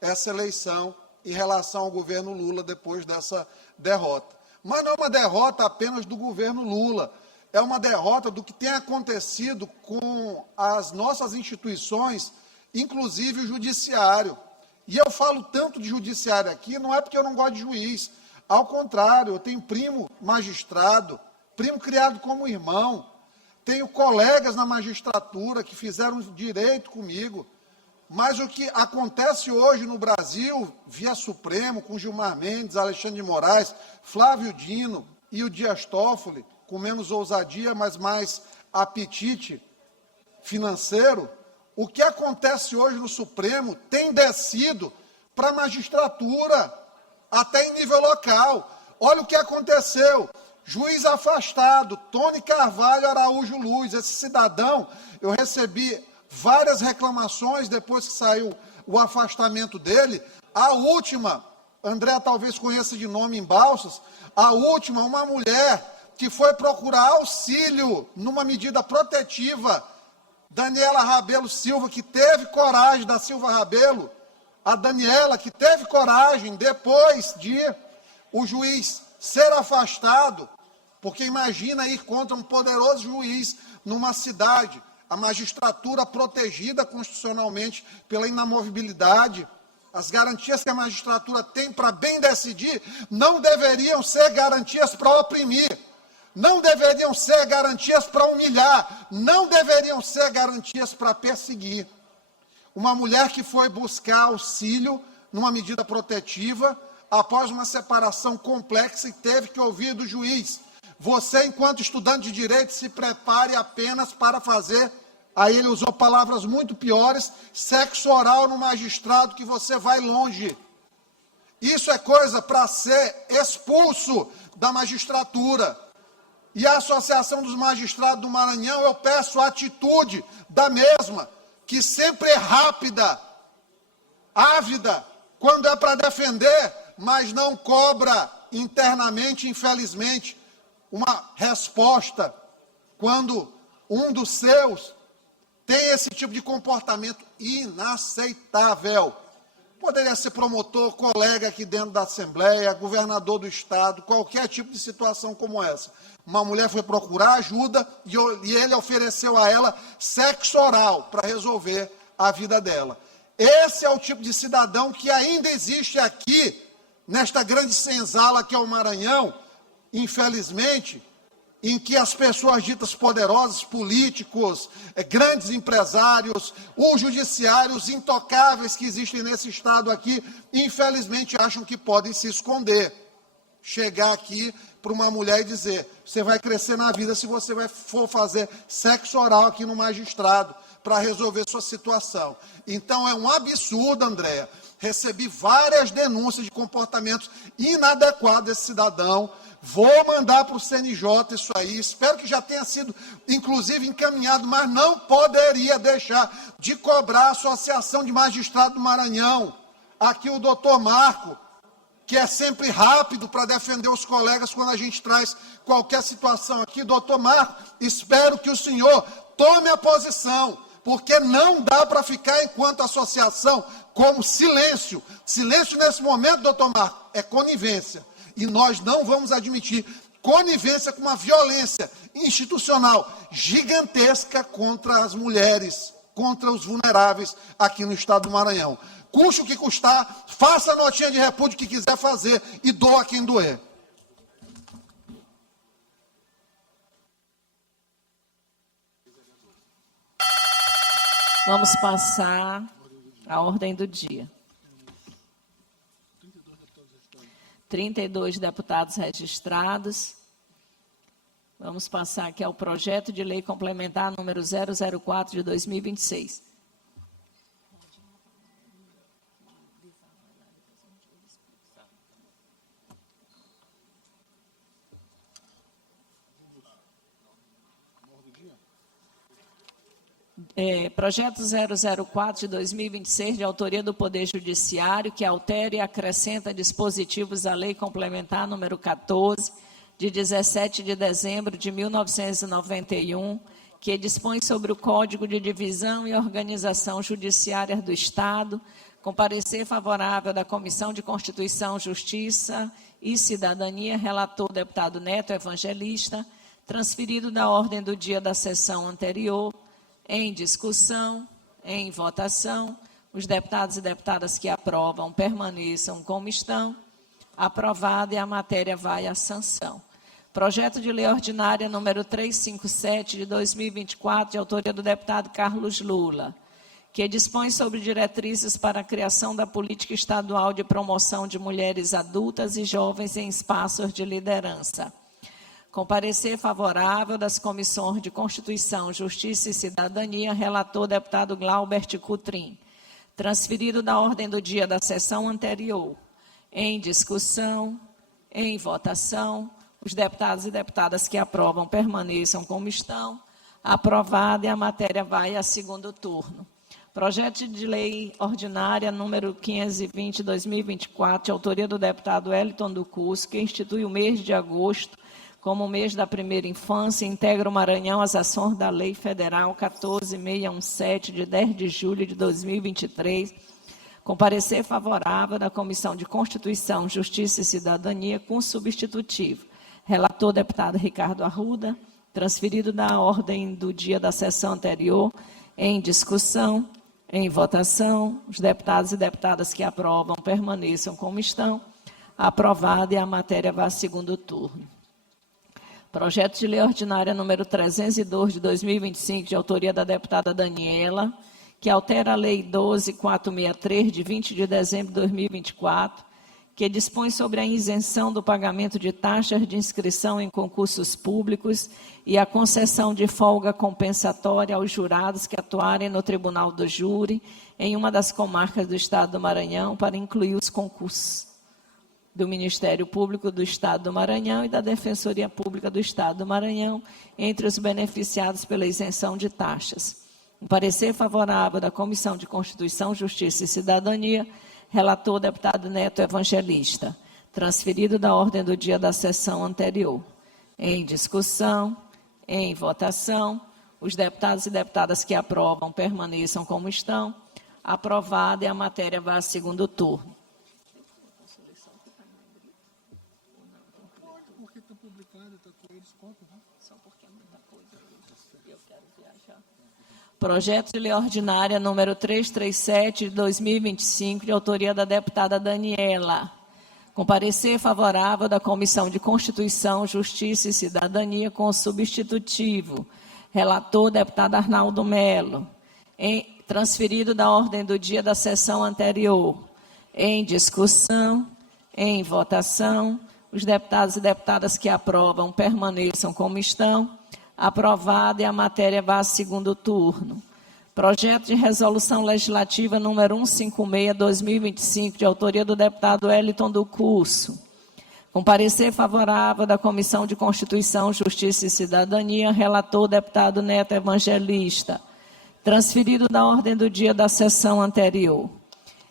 essa eleição em relação ao governo Lula depois dessa derrota. Mas não é uma derrota apenas do governo Lula, é uma derrota do que tem acontecido com as nossas instituições, inclusive o judiciário. E eu falo tanto de judiciário aqui, não é porque eu não gosto de juiz, ao contrário, eu tenho primo magistrado, primo criado como irmão, tenho colegas na magistratura que fizeram direito comigo, mas o que acontece hoje no Brasil, via Supremo, com Gilmar Mendes, Alexandre de Moraes, Flávio Dino e o Dias Toffoli, com menos ousadia, mas mais apetite financeiro, o que acontece hoje no Supremo tem descido para a magistratura, até em nível local. Olha o que aconteceu. Juiz afastado, Tony Carvalho Araújo Luz, esse cidadão, eu recebi várias reclamações depois que saiu o afastamento dele. A última, André talvez conheça de nome em Balsas, a última, uma mulher que foi procurar auxílio numa medida protetiva, Daniela Rabelo Silva, que teve coragem da Silva Rabelo, a Daniela, que teve coragem, depois de o juiz ser afastado, porque imagina ir contra um poderoso juiz numa cidade, a magistratura protegida constitucionalmente pela inamovibilidade, as garantias que a magistratura tem para bem decidir, não deveriam ser garantias para oprimir, não deveriam ser garantias para humilhar, não deveriam ser garantias para perseguir. Uma mulher que foi buscar auxílio numa medida protetiva, após uma separação complexa e teve que ouvir do juiz: você, enquanto estudante de direito, se prepare apenas para fazer, aí ele usou palavras muito piores, sexo oral no magistrado, que você vai longe. Isso é coisa para ser expulso da magistratura. E a Associação dos Magistrados do Maranhão, eu peço a atitude da mesma, que sempre é rápida, ávida, quando é para defender, mas não cobra internamente, infelizmente, uma resposta, quando um dos seus tem esse tipo de comportamento inaceitável. Poderia ser promotor, colega aqui dentro da Assembleia, governador do Estado, qualquer tipo de situação como essa. Uma mulher foi procurar ajuda e ele ofereceu a ela sexo oral para resolver a vida dela. Esse é o tipo de cidadão que ainda existe aqui, nesta grande senzala que é o Maranhão, infelizmente, em que as pessoas ditas poderosas, políticos, grandes empresários, os judiciários intocáveis que existem nesse estado aqui, infelizmente acham que podem se esconder. Chegar aqui para uma mulher e dizer: você vai crescer na vida se você for fazer sexo oral aqui no magistrado para resolver sua situação. Então é um absurdo, Andréa. Recebi várias denúncias de comportamentos inadequados desse cidadão. Vou mandar para o CNJ isso aí, espero que já tenha sido, inclusive, encaminhado, mas não poderia deixar de cobrar a Associação de Magistrados do Maranhão. Aqui o doutor Marco, que é sempre rápido para defender os colegas quando a gente traz qualquer situação aqui. Doutor Marco, espero que o senhor tome a posição, porque não dá para ficar enquanto associação como silêncio. Silêncio nesse momento, doutor Marco, é conivência. E nós não vamos admitir conivência com uma violência institucional gigantesca contra as mulheres, contra os vulneráveis aqui no estado do Maranhão. Custe o que custar, faça a notinha de repúdio que quiser fazer e doa quem doer. Vamos passar à ordem do dia. 32 deputados registrados. Vamos passar aqui ao projeto de lei complementar número 004 de 2026. Projeto 004 de 2026, de autoria do Poder Judiciário, que altera e acrescenta dispositivos à Lei Complementar número 14, de 17 de dezembro de 1991, que dispõe sobre o Código de Divisão e Organização Judiciária do Estado, com parecer favorável da Comissão de Constituição, Justiça e Cidadania, relator deputado Neto Evangelista, transferido da ordem do dia da sessão anterior. Em discussão, em votação, os deputados e deputadas que aprovam permaneçam como estão. Aprovada, e a matéria vai à sanção. Projeto de lei ordinária número 357 de 2024, de autoria do deputado Carlos Lula, que dispõe sobre diretrizes para a criação da política estadual de promoção de mulheres adultas e jovens em espaços de liderança. Com parecer favorável das comissões de Constituição, Justiça e Cidadania, relator deputado Glaubert Cutrim. Transferido da ordem do dia da sessão anterior. Em discussão, em votação, os deputados e deputadas que aprovam permaneçam como estão. Aprovada, e a matéria vai a segundo turno. Projeto de lei ordinária número 520 de 2024, de autoria do deputado Wellington do Curso, que institui o mês de agosto como o mês da primeira infância, integra o Maranhão às ações da Lei Federal 14.617, de 10 de julho de 2023, com parecer favorável da Comissão de Constituição, Justiça e Cidadania, com substitutivo. Relator, deputado Ricardo Arruda. Transferido da ordem do dia da sessão anterior, em discussão, em votação. Os deputados e deputadas que aprovam permaneçam como estão. Aprovado e a matéria vai a segundo turno. Projeto de Lei Ordinária número 302 de 2025, de autoria da deputada Daniela, que altera a Lei 12.463, de 20 de dezembro de 2024, que dispõe sobre a isenção do pagamento de taxas de inscrição em concursos públicos e a concessão de folga compensatória aos jurados que atuarem no Tribunal do Júri em uma das comarcas do Estado do Maranhão, para incluir os concursos do Ministério Público do Estado do Maranhão e da Defensoria Pública do Estado do Maranhão, entre os beneficiados pela isenção de taxas. Um parecer favorável da Comissão de Constituição, Justiça e Cidadania. Relator, deputado Neto Evangelista. Transferido da ordem do dia da sessão anterior. Em discussão, em votação. Os deputados e deputadas que aprovam permaneçam como estão. Aprovada e a matéria vai a segundo turno. Projeto de Lei Ordinária número 337 de 2025, de autoria da deputada Daniela. Com parecer favorável da Comissão de Constituição, Justiça e Cidadania, com substitutivo. Relator, deputado Arnaldo Melo. Transferido da ordem do dia da sessão anterior. Em discussão, em votação. Os deputados e deputadas que aprovam permaneçam como estão. Aprovada e a matéria vai a segundo turno. Projeto de Resolução Legislativa número 156/2025, de autoria do deputado Wellington do Curso. Com parecer favorável da Comissão de Constituição, Justiça e Cidadania, relator deputado Neto Evangelista. Transferido da ordem do dia da sessão anterior.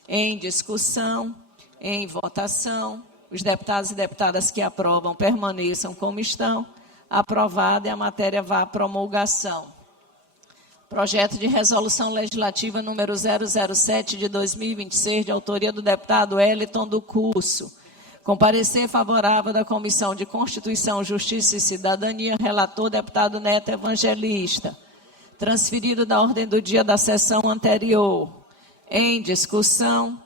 Em discussão, em votação, os deputados e deputadas que aprovam permaneçam como estão. Aprovada e a matéria vai à promulgação. Projeto de Resolução Legislativa número 007 de 2026, de autoria do deputado Wellington do Curso. Com parecer favorável da Comissão de Constituição, Justiça e Cidadania, relator deputado Neto Evangelista. Transferido da ordem do dia da sessão anterior. Em discussão,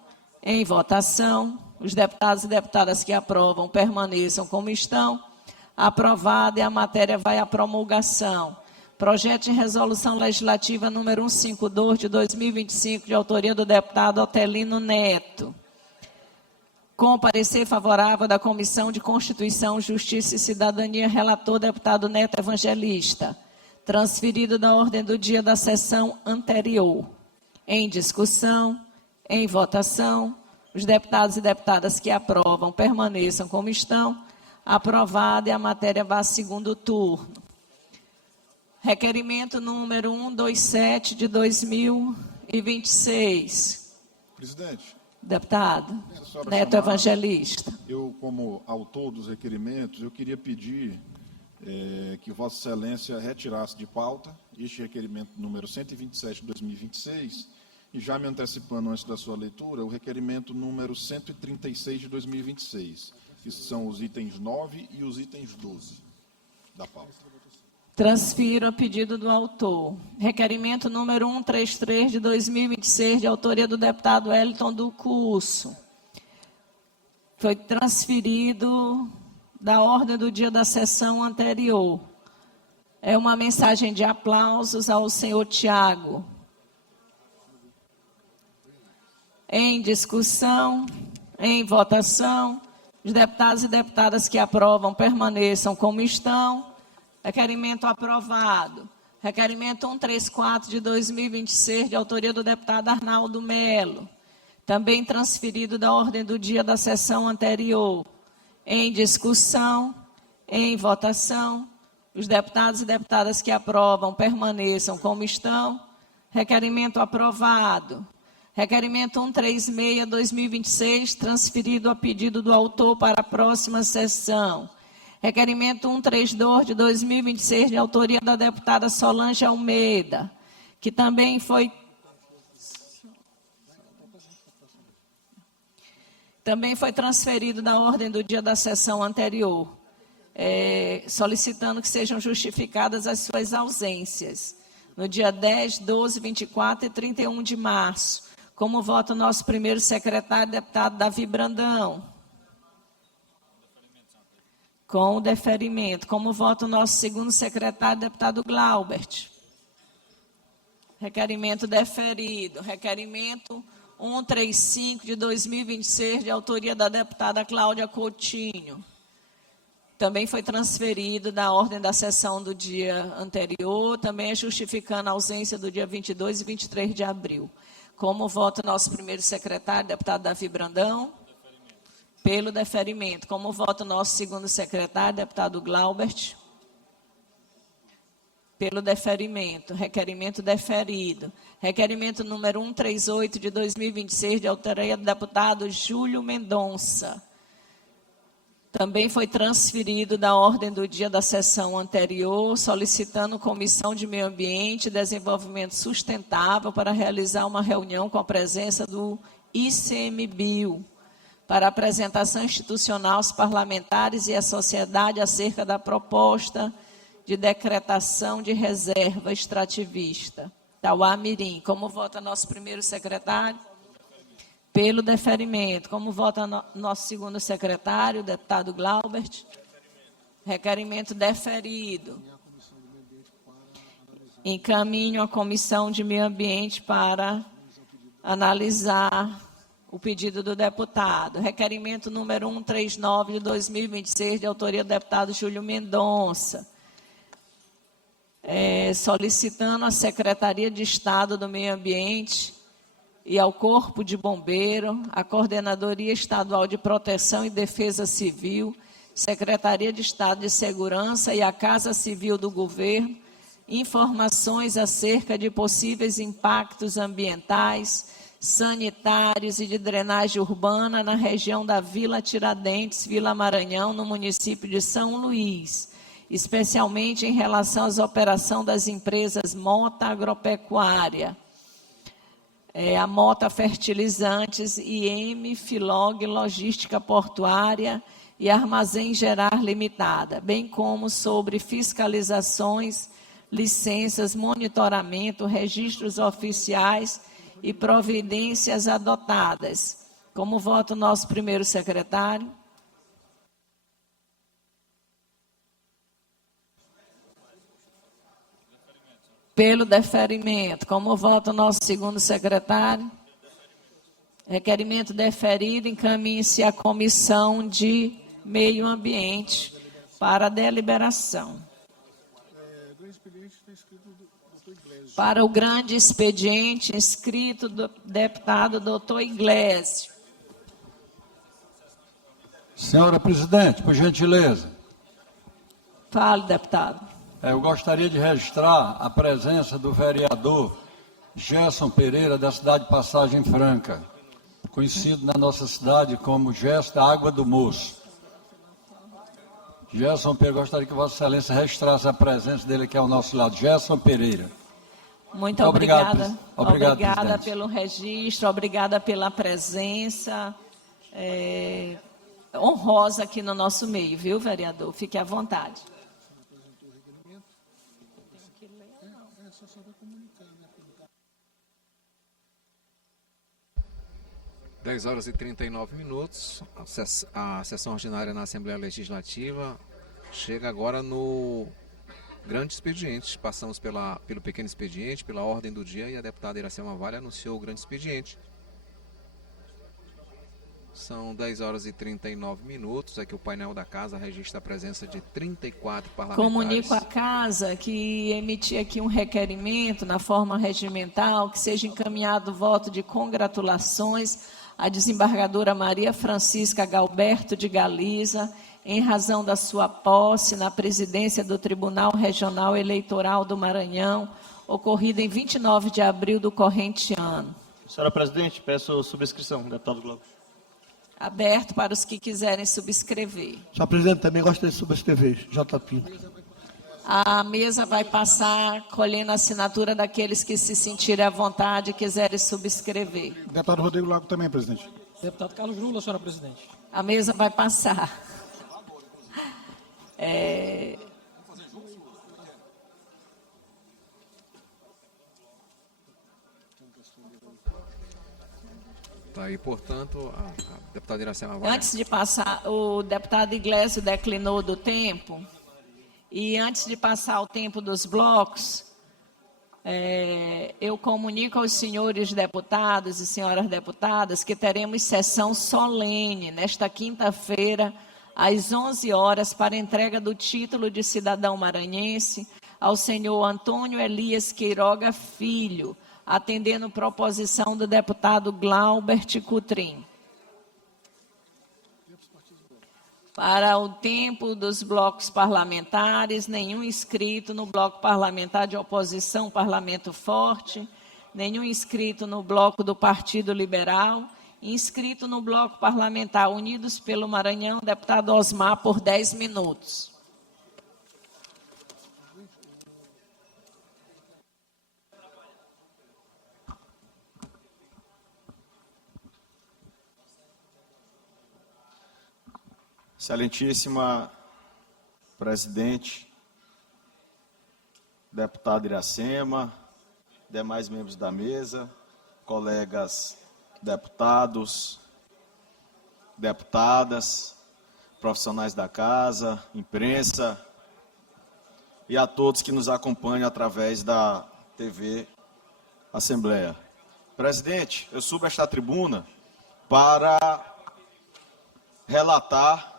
em votação, os deputados e deputadas que aprovam permaneçam como estão. Aprovada e a matéria vai à promulgação. Projeto de Resolução Legislativa número 152 de 2025, de autoria do deputado Otelino Neto. Com parecer favorável da Comissão de Constituição, Justiça e Cidadania, relator deputado Neto Evangelista. Transferido da ordem do dia da sessão anterior. Em discussão, em votação, os deputados e deputadas que aprovam permaneçam como estão. Aprovada e a matéria vai a segundo turno. Requerimento número 127 de 2026. Presidente. Deputado Neto Evangelista. Eu, como autor dos requerimentos, eu queria pedir que Vossa Excelência retirasse de pauta este requerimento número 127 de 2026 e, já me antecipando antes da sua leitura, o requerimento número 136 de 2026. Que são os itens 9 e os itens 12 da pauta. Transfiro a pedido do autor. Requerimento número 133 de 2026, de autoria do deputado Wellington do Curso. Foi transferido da ordem do dia da sessão anterior. É uma mensagem de aplausos ao senhor Tiago. Em discussão, em votação. Os deputados e deputadas que aprovam permaneçam como estão. Requerimento aprovado. Requerimento 134 de 2026, de autoria do deputado Arnaldo Melo. Também transferido da ordem do dia da sessão anterior. Em discussão, em votação. Os deputados e deputadas que aprovam permaneçam como estão. Requerimento aprovado. Requerimento 136/2026, transferido a pedido do autor para a próxima sessão. Requerimento 132 de 2026, de autoria da deputada Solange Almeida, que também foi Também foi transferido da ordem do dia da sessão anterior, solicitando que sejam justificadas as suas ausências. No dia 10, 12, 24 e 31 de março. Como vota o nosso primeiro secretário, deputado Davi Brandão? Com o deferimento. Como vota o nosso segundo secretário, deputado Glaubert? Requerimento deferido. Requerimento 135 de 2026, de autoria da deputada Cláudia Coutinho. Também foi transferido da ordem da sessão do dia anterior, também é justificando a ausência do dia 22 e 23 de abril. Como vota o nosso primeiro secretário, deputado Davi Brandão? Pelo deferimento. Como vota o nosso segundo secretário, deputado Glaubert? Pelo deferimento. Requerimento deferido. Requerimento número 138 de 2026, de autoria do deputado Júlio Mendonça. Também foi transferido da ordem do dia da sessão anterior, solicitando Comissão de Meio Ambiente e Desenvolvimento Sustentável para realizar uma reunião com a presença do ICMBio, para apresentação institucional aos parlamentares e à sociedade acerca da proposta de decretação de reserva extrativista. Tauá-Mirim. Como vota nosso primeiro secretário? Pelo deferimento. Como vota nosso segundo secretário, deputado Glaubert? Requerimento deferido. Encaminho a Comissão de Meio Ambiente para analisar o pedido do deputado. Requerimento número 139 de 2026, de autoria do deputado Júlio Mendonça. Solicitando à Secretaria de Estado do Meio Ambiente e ao Corpo de Bombeiro, à Coordenadoria Estadual de Proteção e Defesa Civil, Secretaria de Estado de Segurança e à Casa Civil do Governo, informações acerca de possíveis impactos ambientais, sanitários e de drenagem urbana na região da Vila Tiradentes, Vila Maranhão, no município de São Luís, especialmente em relação às operações das empresas Mota Agropecuária, a Mota Fertilizantes, IM Filog Logística Portuária e Armazém Gerar Limitada, bem como sobre fiscalizações, licenças, monitoramento, registros oficiais e providências adotadas. Como vota o nosso primeiro secretário? Pelo deferimento. Como vota o nosso segundo secretário? Requerimento deferido, encaminhe-se à Comissão de Meio Ambiente para deliberação. Para o grande expediente, inscrito do deputado doutor Iglesias. Senhora presidente, por gentileza. Fale, deputado. Eu gostaria de registrar a presença do vereador Gerson Pereira, da cidade de Passagem Franca, conhecido na nossa cidade como Gerson da Água do Moço. Gerson Pereira, gostaria que Vossa Excelência registrasse a presença dele aqui ao nosso lado. Gerson Pereira. Muito obrigada. Obrigado, obrigada pelo registro, obrigada pela presença honrosa aqui no nosso meio, viu, vereador? Fique à vontade. 10 horas e 39 minutos, a sessão ordinária na Assembleia Legislativa chega agora no grande expediente. Passamos pelo pequeno expediente, pela ordem do dia, e a deputada Iracema Vale anunciou o grande expediente. São 10 horas e 39 minutos, aqui o painel da Casa registra a presença de 34 parlamentares. Comunico à Casa que emiti aqui um requerimento na forma regimental, que seja encaminhado o voto de congratulações à desembargadora Maria Francisca Galberto de Galiza, em razão da sua posse na presidência do Tribunal Regional Eleitoral do Maranhão, ocorrida em 29 de abril do corrente ano. Senhora presidente, peço subscrição, deputado Glauco. Aberto para os que quiserem subscrever. Senhor presidente, também gostaria de subscrever. J. Pinto. A mesa vai passar colhendo a assinatura daqueles que se sentirem à vontade e quiserem subscrever. Deputado Rodrigo Lago também, presidente. Deputado Carlos Lula, senhora presidente. A mesa vai passar. Tá aí, portanto, a deputada Iracema Vale. Antes de passar, o deputado Iglesias declinou do tempo. E antes de passar o tempo dos blocos, eu comunico aos senhores deputados e senhoras deputadas que teremos sessão solene nesta quinta-feira, às 11 horas, para entrega do título de cidadão maranhense ao senhor Antônio Elias Queiroga Filho, atendendo proposição do deputado Glaubert Cutrim. Para o tempo dos blocos parlamentares, nenhum inscrito no bloco parlamentar de oposição, Parlamento Forte, nenhum inscrito no bloco do Partido Liberal, inscrito no bloco parlamentar Unidos pelo Maranhão, deputado Osmar, por 10 minutos. Excelentíssima presidente, deputado Iracema, demais membros da mesa, colegas deputados, deputadas, profissionais da casa, imprensa e a todos que nos acompanham através da TV Assembleia. Presidente, eu subo esta tribuna para relatar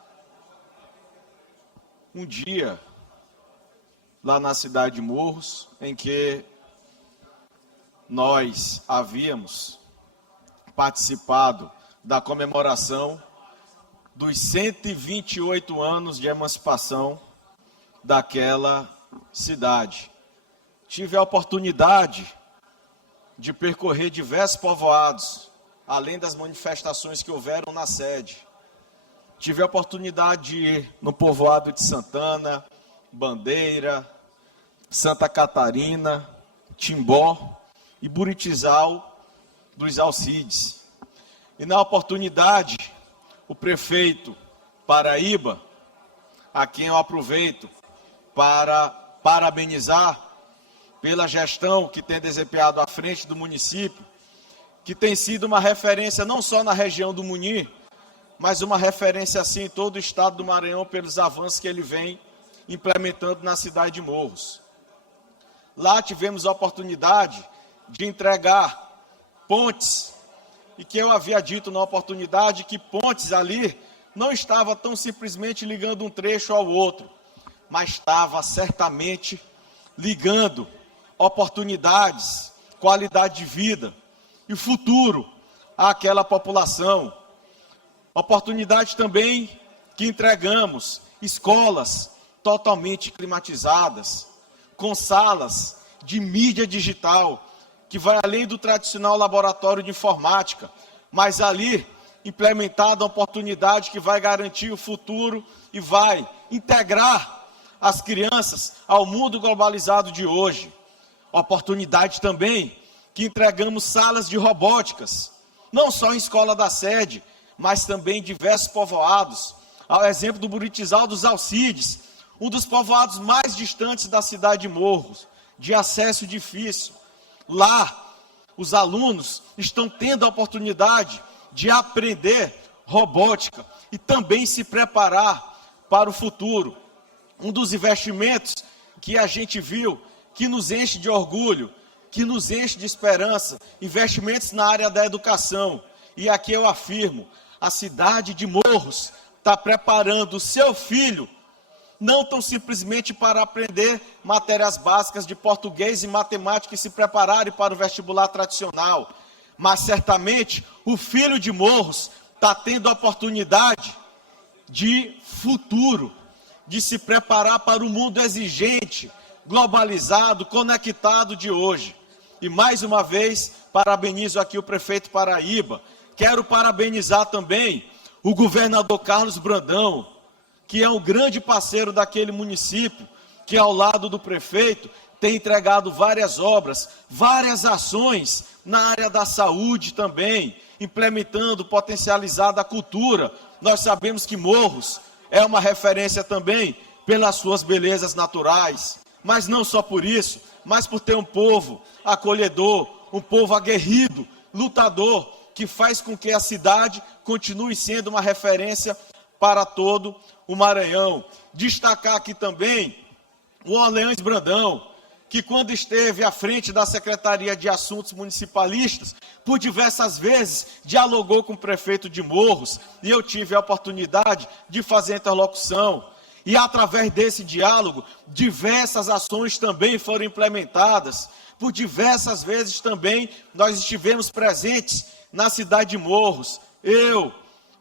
um dia lá na cidade de Morros, em que nós havíamos participado da comemoração dos 128 anos de emancipação daquela cidade. Tive a oportunidade de percorrer diversos povoados, além das manifestações que houveram na sede. Tive a oportunidade de ir no povoado de Santana, Bandeira, Santa Catarina, Timbó e Buritizal dos Alcides. E na oportunidade, o prefeito Paraíba, a quem eu aproveito para parabenizar pela gestão que tem desempenhado à frente do município, que tem sido uma referência não só na região do Muni, mas uma referência assim em todo o estado do Maranhão pelos avanços que ele vem implementando na cidade de Morros. Lá tivemos a oportunidade de entregar pontes, e que eu havia dito na oportunidade que pontes ali não estava tão simplesmente ligando um trecho ao outro, mas estava certamente ligando oportunidades, qualidade de vida e futuro àquela população. Oportunidade também que entregamos escolas totalmente climatizadas, com salas de mídia digital, que vai além do tradicional laboratório de informática, mas ali implementada a oportunidade que vai garantir o futuro e vai integrar as crianças ao mundo globalizado de hoje. Oportunidade também que entregamos salas de robóticas, não só em escola da sede, mas também em diversos povoados, ao exemplo do Buritizal dos Alcides, um dos povoados mais distantes da cidade de Morros, de acesso difícil. Lá, os alunos estão tendo a oportunidade de aprender robótica e também se preparar para o futuro. Um dos investimentos que a gente viu, que nos enche de orgulho, que nos enche de esperança, investimentos na área da educação. E aqui eu afirmo, a cidade de Morros está preparando o seu filho, não tão simplesmente para aprender matérias básicas de português e matemática e se prepararem para o vestibular tradicional, mas certamente o filho de Morros está tendo a oportunidade de futuro, de se preparar para o mundo exigente, globalizado, conectado de hoje. E mais uma vez, parabenizo aqui o prefeito Paraíba. Quero parabenizar também o governador Carlos Brandão, que é um grande parceiro daquele município, que ao lado do prefeito tem entregado várias obras, várias ações na área da saúde também, implementando, potencializado a cultura. Nós sabemos que Morros é uma referência também pelas suas belezas naturais, mas não só por isso, mas por ter um povo acolhedor, um povo aguerrido, lutador, que faz com que a cidade continue sendo uma referência para todo o Maranhão. Destacar aqui também o Orleans Brandão, que quando esteve à frente da Secretaria de Assuntos Municipalistas, por diversas vezes dialogou com o prefeito de Morros, e eu tive a oportunidade de fazer interlocução. E através desse diálogo, diversas ações também foram implementadas. Por diversas vezes também nós estivemos presentes na cidade de Morros. Eu,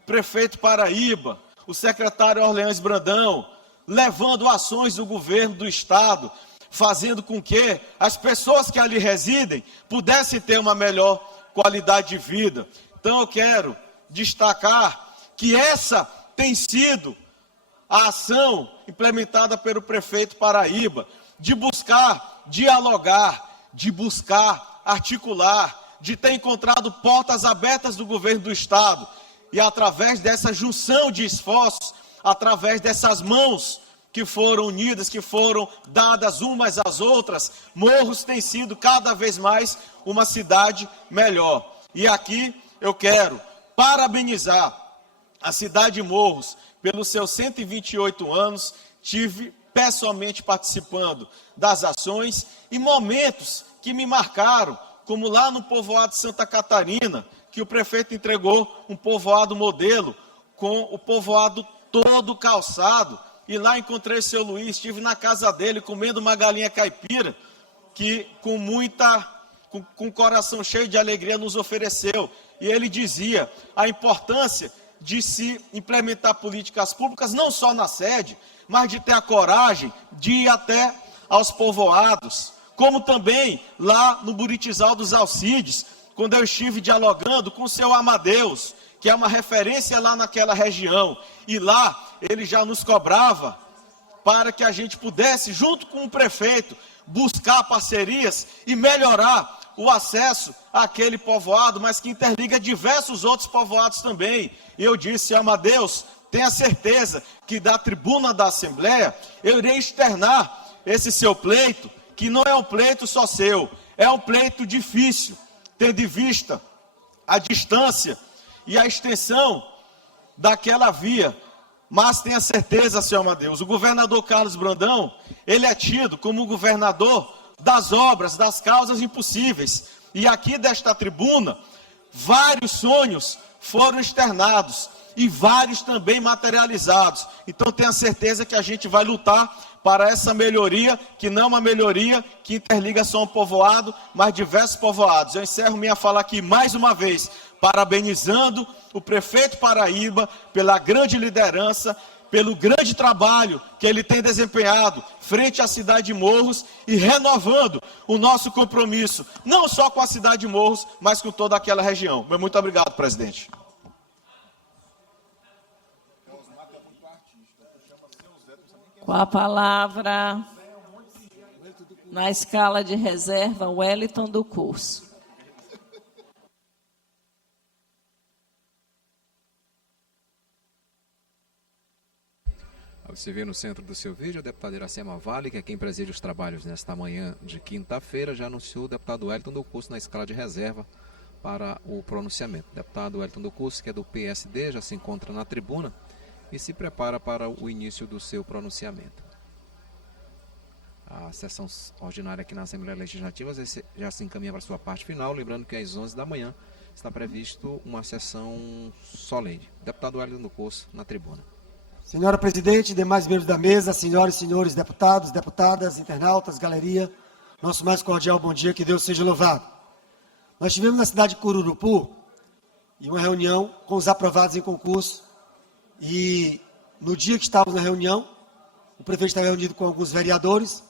prefeito Paraíba, o secretário Orleans Brandão, levando ações do governo do estado, fazendo com que as pessoas que ali residem pudessem ter uma melhor qualidade de vida. Então eu quero destacar que essa tem sido a ação implementada pelo prefeito Paraíba, de buscar dialogar, de buscar articular, de ter encontrado portas abertas do governo do estado, e através dessa junção de esforços, através dessas mãos que foram unidas, que foram dadas umas às outras, Morros tem sido cada vez mais uma cidade melhor. E aqui eu quero parabenizar a cidade de Morros pelos seus 128 anos. Tive pessoalmente participando das ações e momentos que me marcaram, como lá no povoado de Santa Catarina, que o prefeito entregou um povoado modelo, com o povoado todo calçado, e lá encontrei o seu Luiz, estive na casa dele comendo uma galinha caipira, que com o coração cheio de alegria nos ofereceu, e ele dizia a importância de se implementar políticas públicas, não só na sede, mas de ter a coragem de ir até aos povoados, como também lá no Buritizal dos Alcides, quando eu estive dialogando com o seu Amadeus, que é uma referência lá naquela região, e lá ele já nos cobrava para que a gente pudesse, junto com o prefeito, buscar parcerias e melhorar o acesso àquele povoado, mas que interliga diversos outros povoados também. E eu disse, Amadeus, tenha certeza que da tribuna da Assembleia eu irei externar esse seu pleito, que não é um pleito só seu, é um pleito difícil, tendo em vista a distância e a extensão daquela via. Mas tenha certeza, senhor Amadeus, o governador Carlos Brandão, ele é tido como o governador das obras, das causas impossíveis. E aqui desta tribuna, vários sonhos foram externados e vários também materializados. Então tenha certeza que a gente vai lutar para essa melhoria, que não é uma melhoria que interliga só um povoado, mas diversos povoados. Eu encerro minha fala aqui mais uma vez, parabenizando o prefeito Paraíba pela grande liderança, pelo grande trabalho que ele tem desempenhado frente à cidade de Morros e renovando o nosso compromisso, não só com a cidade de Morros, mas com toda aquela região. Muito obrigado, presidente. Com a palavra, na escala de reserva, Wellington do Curso. Você vê no centro do seu vídeo a deputada Iracema Vale, que é quem preside os trabalhos nesta manhã de quinta-feira, já anunciou o deputado Wellington do Curso na escala de reserva para o pronunciamento. O deputado Wellington do Curso, que é do PSD, já se encontra na tribuna e se prepara para o início do seu pronunciamento. A sessão ordinária aqui na Assembleia Legislativa já se encaminha para a sua parte final, lembrando que às 11 da manhã está previsto uma sessão solene. Deputado Wellington do Curso, na tribuna. Senhora Presidente, demais membros da mesa, senhoras e senhores deputados, deputadas, internautas, galeria, nosso mais cordial bom dia, que Deus seja louvado. Nós estivemos na cidade de Cururupu, em uma reunião com os aprovados em concurso, e no dia que estávamos na reunião, o prefeito estava reunido com alguns vereadores,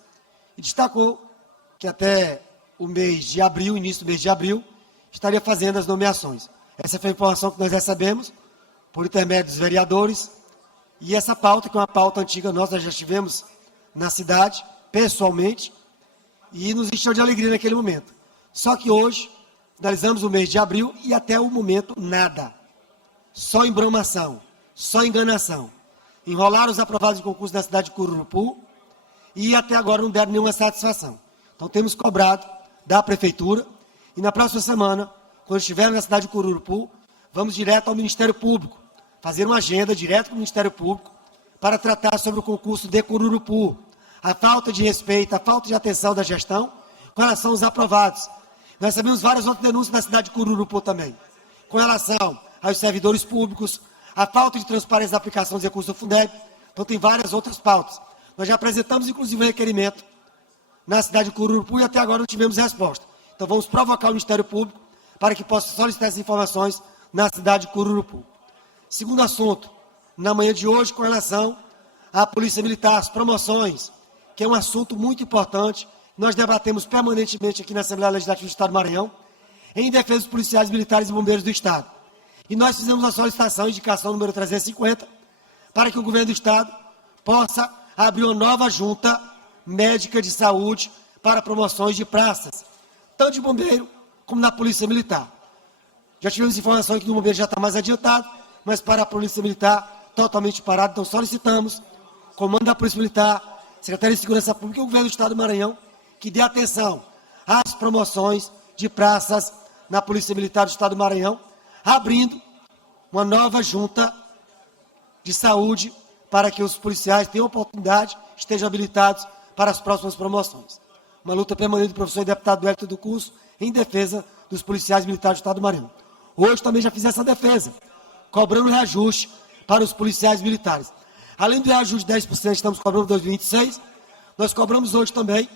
e destacou que até o mês de abril, início do mês de abril, estaria fazendo as nomeações. Essa foi a informação que nós recebemos, por intermédio dos vereadores. E essa pauta, que é uma pauta antiga nossa, nós já estivemos na cidade, pessoalmente, e nos encheu de alegria naquele momento. Só que hoje, Finalizamos o mês de abril e até o momento nada. Só embramação, só enganação. Enrolaram os aprovados de concurso da cidade de Cururupu e até agora não deram nenhuma satisfação. Então temos cobrado da prefeitura e na próxima semana, quando estiver na cidade de Cururupu, vamos direto ao Ministério Público, fazer uma agenda direto com o Ministério Público para tratar sobre o concurso de Cururupu, a falta de respeito, a falta de atenção da gestão com relação aos aprovados. Nós sabemos várias outras denúncias da cidade de Cururupu também, com relação aos servidores públicos, a falta de transparência da aplicação dos recursos do Fundeb, então tem várias outras pautas. Nós já apresentamos, inclusive, um requerimento na cidade de Cururupu e até agora não tivemos resposta. Então vamos provocar o Ministério Público para que possa solicitar essas informações na cidade de Cururupu. Segundo assunto, na manhã de hoje, com relação à Polícia Militar, as promoções, que é um assunto muito importante, nós debatemos permanentemente aqui na Assembleia Legislativa do Estado do Maranhão, em defesa dos policiais militares e bombeiros do Estado. E nós fizemos a solicitação, indicação número 350, para que o governo do Estado possa abrir uma nova junta médica de saúde para promoções de praças, tanto de bombeiro como na Polícia Militar. Já tivemos informação que no bombeiro já está mais adiantado, mas para a Polícia Militar, totalmente parado. Então solicitamos, comando da Polícia Militar, Secretaria de Segurança Pública e o governo do Estado do Maranhão, que dê atenção às promoções de praças na Polícia Militar do Estado do Maranhão, abrindo uma nova junta de saúde para que os policiais tenham oportunidade, estejam habilitados para as próximas promoções. Uma luta permanente do professor e deputado Hélio do Curso em defesa dos policiais militares do Estado do Maranhão. Hoje também já fiz essa defesa, cobrando reajuste para os policiais militares. Além do reajuste de 10% estamos cobrando em 2026, nós cobramos hoje também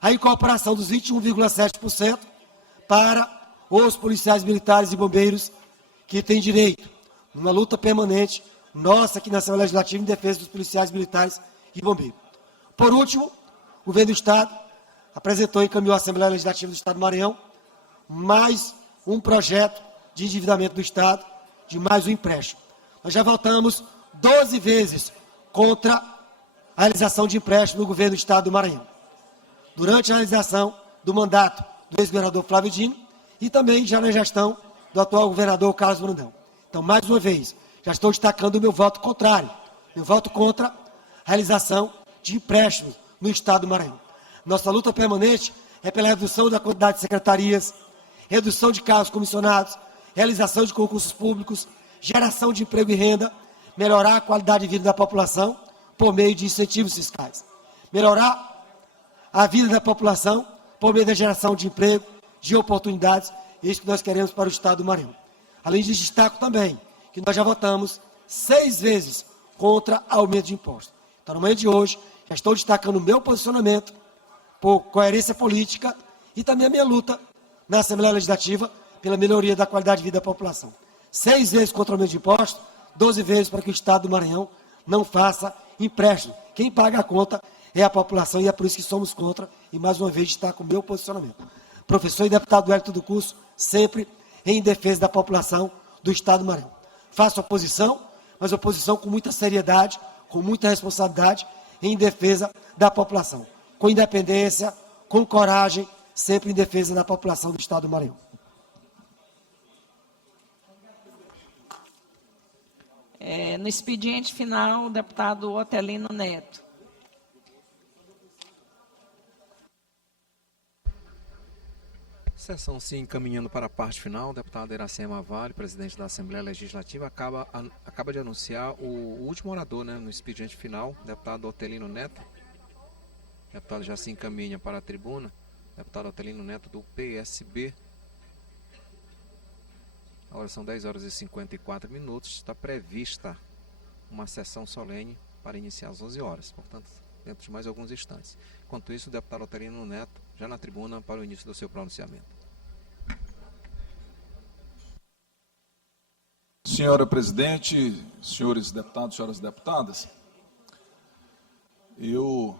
a incorporação dos 21,7% para os policiais militares e bombeiros que têm direito. Uma luta permanente nossa aqui na Assembleia Legislativa em defesa dos policiais militares e bombeiros. Por último, o governo do Estado apresentou e encaminhou à Assembleia Legislativa do Estado do Maranhão mais um projeto de endividamento do Estado, de mais um empréstimo. Nós já votamos 12 vezes contra a realização de empréstimo no governo do Estado do Maranhão, durante a realização do mandato do ex-governador Flávio Dino e também já na gestão do atual governador Carlos Brandão. Então, mais uma vez, já estou destacando o meu voto contrário, meu voto contra a realização de empréstimos no Estado do Maranhão. Nossa luta permanente é pela redução da quantidade de secretarias, redução de cargos comissionados, realização de concursos públicos, geração de emprego e renda, melhorar a qualidade de vida da população por meio de incentivos fiscais, melhorar a vida da população por meio da geração de emprego, de oportunidades, isso que nós queremos para o Estado do Maranhão. Além disso, destaco também que nós já votamos 6 vezes contra aumento de impostos. Então, no momento de hoje, já estou destacando o meu posicionamento por coerência política e também a minha luta na Assembleia Legislativa pela melhoria da qualidade de vida da população. 6 vezes contra o aumento de impostos, 12 vezes para que o Estado do Maranhão não faça empréstimo. Quem paga a conta é a população e é por isso que somos contra e, mais uma vez, destaco o meu posicionamento. Professor e deputado Hélio do Curso, sempre em defesa da população do Estado do Maranhão. Faço oposição, mas oposição com muita seriedade, com muita responsabilidade, em defesa da população. Com independência, com coragem, sempre em defesa da população do Estado do Maranhão. No expediente final, o deputado Otelino Neto. Sessão se encaminhando para a parte final, o deputado Iracema Vale, presidente da Assembleia Legislativa, acaba de anunciar o último orador, né, no expediente final, deputado Otelino Neto. O deputado já se encaminha para a tribuna, deputado Otelino Neto do PSB. Agora são 10 horas e 54 minutos, está prevista uma sessão solene para iniciar às 11 horas, portanto, dentro de mais alguns instantes. Enquanto isso, o deputado Otelino Neto já na tribuna para o início do seu pronunciamento. Senhora presidente, senhores deputados, senhoras deputadas, eu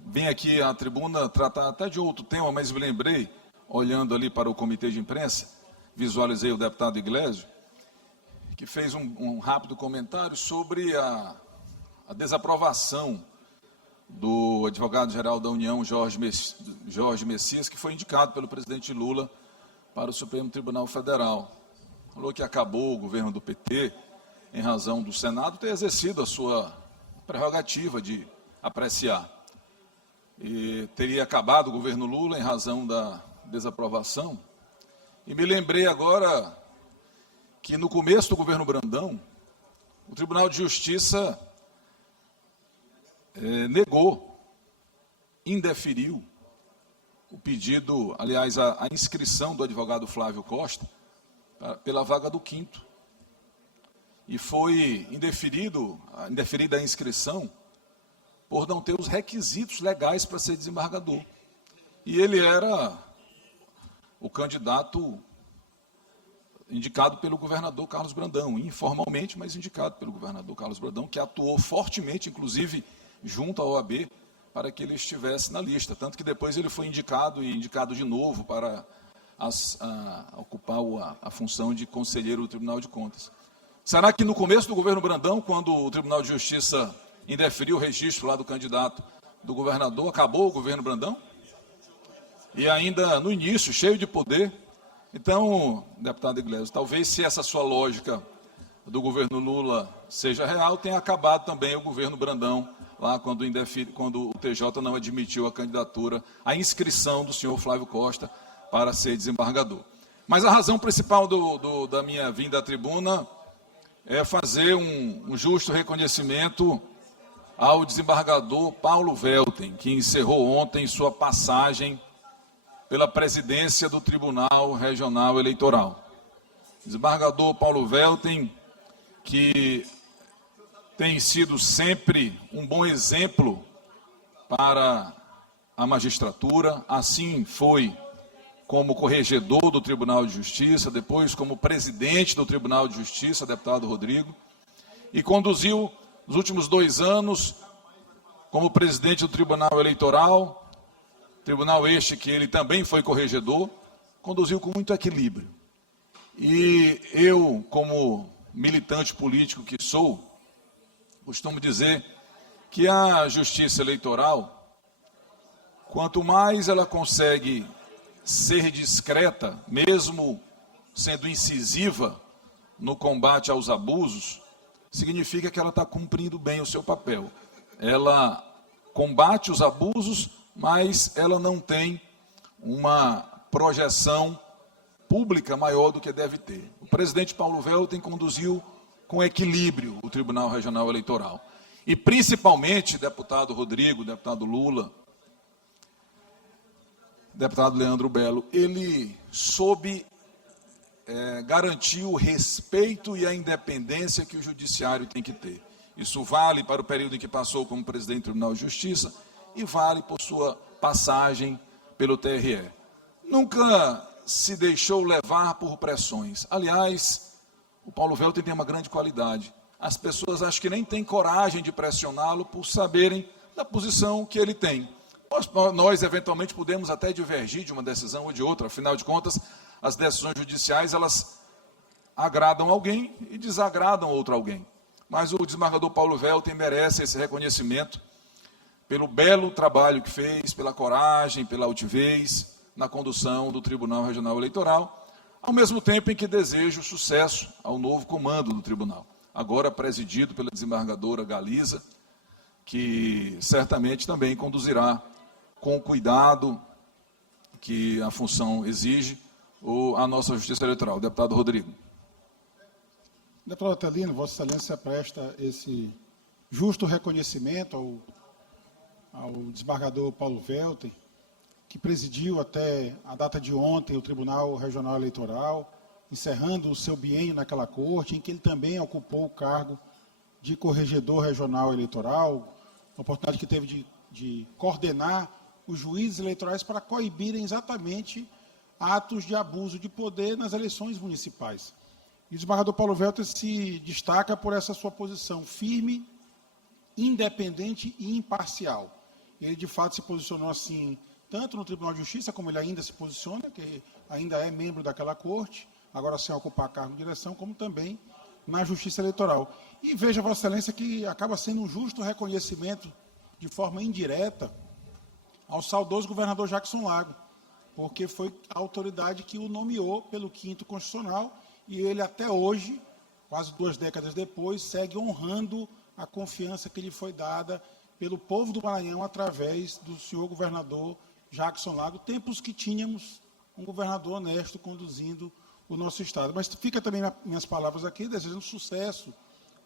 vim aqui à tribuna tratar até de outro tema, mas me lembrei, olhando ali para o comitê de imprensa, visualizei o deputado Iglesias, que fez um rápido comentário sobre a desaprovação do advogado-geral da União, Jorge Messias, que foi indicado pelo presidente Lula para o Supremo Tribunal Federal. Falou que acabou o governo do PT, em razão do Senado ter exercido a sua prerrogativa de apreciar. E teria acabado o governo Lula em razão da desaprovação. E me lembrei agora que no começo do governo Brandão, o Tribunal de Justiça negou, indeferiu o pedido, aliás, a inscrição do advogado Flávio Costa pela vaga do quinto. E foi indeferida a inscrição por não ter os requisitos legais para ser desembargador. E ele era o candidato indicado pelo governador Carlos Brandão, informalmente, mas indicado pelo governador Carlos Brandão, que atuou fortemente, inclusive, junto à OAB, para que ele estivesse na lista. Tanto que depois ele foi indicado e indicado de novo para ocupar a função de conselheiro do Tribunal de Contas. Será que no começo do governo Brandão, quando o Tribunal de Justiça indeferiu o registro lá do candidato do governador, acabou o governo Brandão? E ainda no início, cheio de poder. Então, deputado Iglesias, talvez se essa sua lógica do governo Lula seja real, tenha acabado também o governo Brandão, lá quando o TJ não admitiu a candidatura, a inscrição do senhor Flávio Costa para ser desembargador. Mas a razão principal da minha vinda à tribuna é fazer um justo reconhecimento ao desembargador Paulo Welten, que encerrou ontem sua passagem pela presidência do Tribunal Regional Eleitoral. Desembargador Paulo Welten, que tem sido sempre um bom exemplo para a magistratura, assim foi como corregedor do Tribunal de Justiça, depois como presidente do Tribunal de Justiça, deputado Rodrigo, e conduziu nos últimos 2 anos como presidente do Tribunal Eleitoral, tribunal este que ele também foi corregedor, conduziu com muito equilíbrio. E eu, como militante político que sou, costumo dizer que a justiça eleitoral, quanto mais ela consegue ser discreta, mesmo sendo incisiva no combate aos abusos, significa que ela está cumprindo bem o seu papel. Ela combate os abusos, mas ela não tem uma projeção pública maior do que deve ter. O presidente Paulo Welten conduziu com equilíbrio o Tribunal Regional Eleitoral. E principalmente, deputado Rodrigo, deputado Lula, deputado Leandro Belo, ele soube garantir o respeito e a independência que o judiciário tem que ter. Isso vale para o período em que passou como presidente do Tribunal de Justiça e vale por sua passagem pelo TRE. Nunca se deixou levar por pressões. Aliás, o Paulo Welten tem uma grande qualidade. As pessoas acho que nem têm coragem de pressioná-lo por saberem da posição que ele tem. Nós, eventualmente, podemos até divergir de uma decisão ou de outra. Afinal de contas, as decisões judiciais, elas agradam alguém e desagradam outro alguém. Mas o desembargador Paulo Welten merece esse reconhecimento pelo belo trabalho que fez, pela coragem, pela altivez na condução do Tribunal Regional Eleitoral, ao mesmo tempo em que desejo sucesso ao novo comando do tribunal, agora presidido pela desembargadora Galiza, que certamente também conduzirá com o cuidado que a função exige a nossa Justiça Eleitoral. Deputado Rodrigo. Deputado Atelino, Vossa Excelência presta esse justo reconhecimento ao desembargador Paulo Welten, que presidiu até a data de ontem o Tribunal Regional Eleitoral, encerrando o seu biênio naquela corte, em que ele também ocupou o cargo de corregedor regional eleitoral, a oportunidade que teve de coordenar os juízes eleitorais para coibirem exatamente atos de abuso de poder nas eleições municipais. E o desembargador Paulo Welten se destaca por essa sua posição firme, independente e imparcial. Ele, de fato, se posicionou assim, tanto no Tribunal de Justiça, como ele ainda se posiciona, que ainda é membro daquela corte, agora sem ocupar cargo de direção, como também na Justiça Eleitoral. E veja, Vossa Excelência, que acaba sendo um justo reconhecimento, de forma indireta, ao saudoso governador Jackson Lago, porque foi a autoridade que o nomeou pelo 5º Constitucional, e ele até hoje, quase 2 décadas depois, segue honrando a confiança que lhe foi dada pelo povo do Maranhão através do senhor governador Jackson Lago, tempos que tínhamos um governador honesto conduzindo o nosso Estado. Mas fica também minhas palavras aqui, desejando sucesso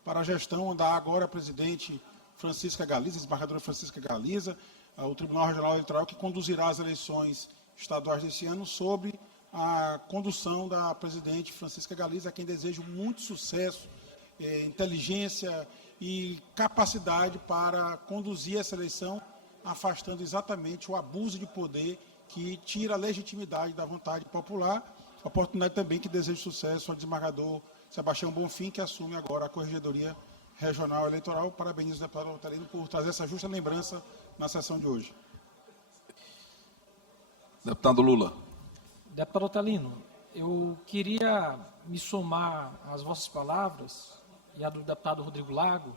para a gestão da agora presidente Francisca Galiza, desembargadora Francisca Galiza, o Tribunal Regional Eleitoral, que conduzirá as eleições estaduais desse ano, sob a condução da presidente Francisca Galiza, a quem desejo muito sucesso, inteligência e capacidade para conduzir essa eleição, afastando exatamente o abuso de poder que tira a legitimidade da vontade popular. Oportunidade também que desejo sucesso ao desembargador Sebastião Bonfim, que assume agora a Corregedoria Regional Eleitoral. Parabenizo o deputado Otalino por trazer essa justa lembrança na sessão de hoje. Deputado Lula. Deputado Otalino, eu queria me somar às vossas palavras e a do deputado Rodrigo Lago,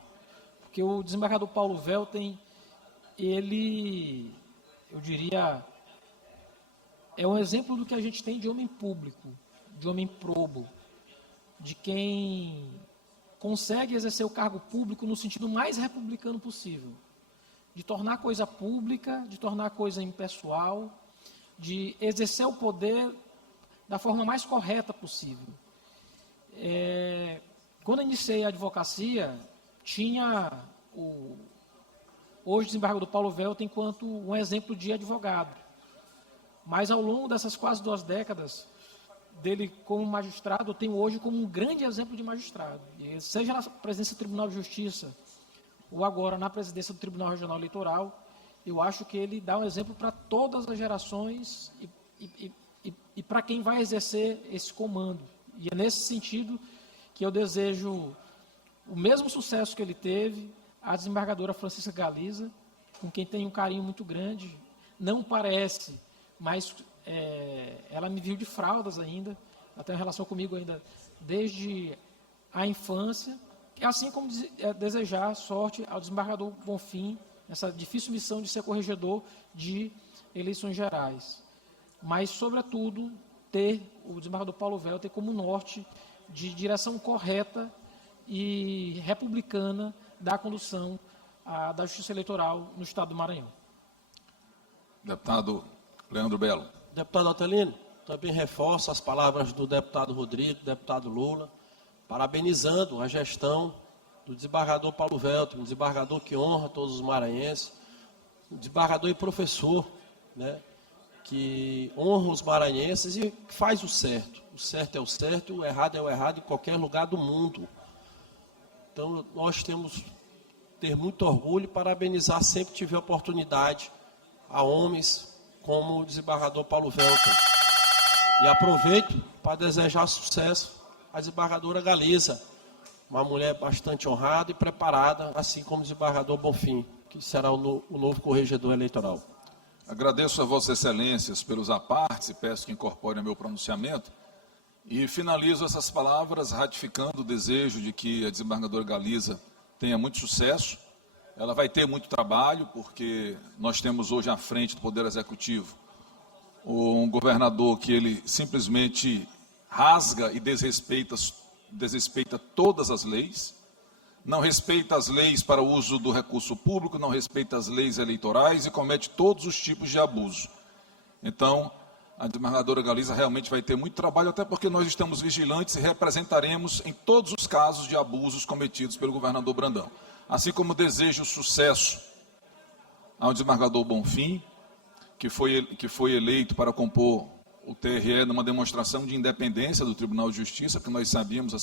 porque o desembargador Paulo Welten, ele, eu diria, é um exemplo do que a gente tem de homem público, de homem probo, de quem consegue exercer o cargo público no sentido mais republicano possível, de tornar coisa pública, de tornar coisa impessoal, de exercer o poder da forma mais correta possível. Quando eu iniciei a advocacia, tinha hoje o desembargador Paulo Welten enquanto um exemplo de advogado. Mas ao longo dessas quase 2 décadas dele como magistrado, eu tenho hoje como um grande exemplo de magistrado. E seja na presidência do Tribunal de Justiça ou agora na presidência do Tribunal Regional Eleitoral, eu acho que ele dá um exemplo para todas as gerações e para quem vai exercer esse comando. E é nesse sentido que eu desejo o mesmo sucesso que ele teve à desembargadora Francisca Galiza, com quem tenho um carinho muito grande. Não parece, mas ela me viu de fraldas ainda, ela tem uma relação comigo ainda desde a infância, assim como desejar sorte ao desembargador Bonfim, nessa difícil missão de ser corregedor de eleições gerais. Mas, sobretudo, ter o desembargador Paulo Welten como norte de direção correta e republicana da condução da Justiça Eleitoral no Estado do Maranhão. Deputado Leandro Belo. Deputado Otalino, também reforço as palavras do deputado Rodrigo, do deputado Lula, parabenizando a gestão do desembargador Paulo Welten, um desembargador que honra todos os maranhenses, um desembargador e professor, né, que honra os maranhenses e faz o certo. O certo é o certo, o errado é o errado em qualquer lugar do mundo. Então, nós temos que ter muito orgulho e parabenizar sempre que tiver oportunidade a homens como o desembargador Paulo Welten. E aproveito para desejar sucesso à desembargadora Galiza, uma mulher bastante honrada e preparada, assim como o desembargador Bonfim, que será o novo corregedor eleitoral. Agradeço a Vossas Excelências pelos apartes e peço que incorporem meu pronunciamento. E finalizo essas palavras ratificando o desejo de que a desembargadora Galiza tenha muito sucesso. Ela vai ter muito trabalho, porque nós temos hoje à frente do Poder Executivo um governador que ele simplesmente rasga e desrespeita todas as leis, não respeita as leis para o uso do recurso público, não respeita as leis eleitorais e comete todos os tipos de abuso. Então, a desembargadora Galiza realmente vai ter muito trabalho, até porque nós estamos vigilantes e representaremos em todos os casos de abusos cometidos pelo governador Brandão. Assim como desejo sucesso ao desembargador Bonfim, que foi eleito para compor o TRE numa demonstração de independência do Tribunal de Justiça, porque nós sabíamos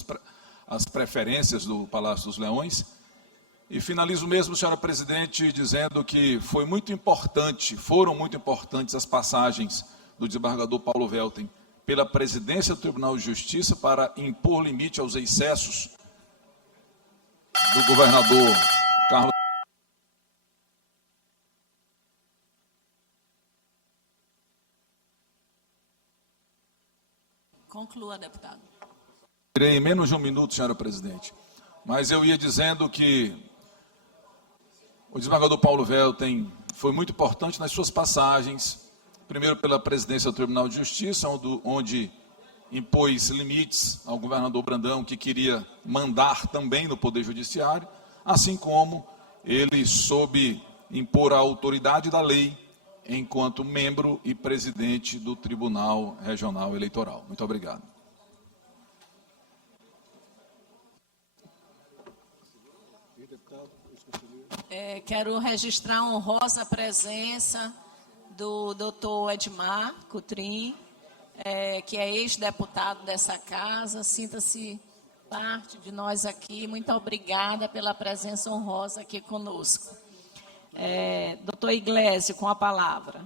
as preferências do Palácio dos Leões. E finalizo mesmo, senhora presidente, dizendo que foram muito importantes as passagens do desembargador Paulo Welten pela presidência do Tribunal de Justiça para impor limite aos excessos do governador Carlos. Conclua, deputado. Em menos de um minuto, senhora presidente. Mas eu ia dizendo que o desembargador Paulo Welten foi muito importante nas suas passagens Primeiro, pela presidência do Tribunal de Justiça, onde impôs limites ao governador Brandão, que queria mandar também no Poder Judiciário, assim como ele soube impor a autoridade da lei enquanto membro e presidente do Tribunal Regional Eleitoral. Muito obrigado. Quero registrar a honrosa presença do doutor Edmar Cutrim, que é ex-deputado dessa casa. Sinta-se parte de nós aqui. Muito obrigada pela presença honrosa aqui conosco. Doutor Iglesias, com a palavra.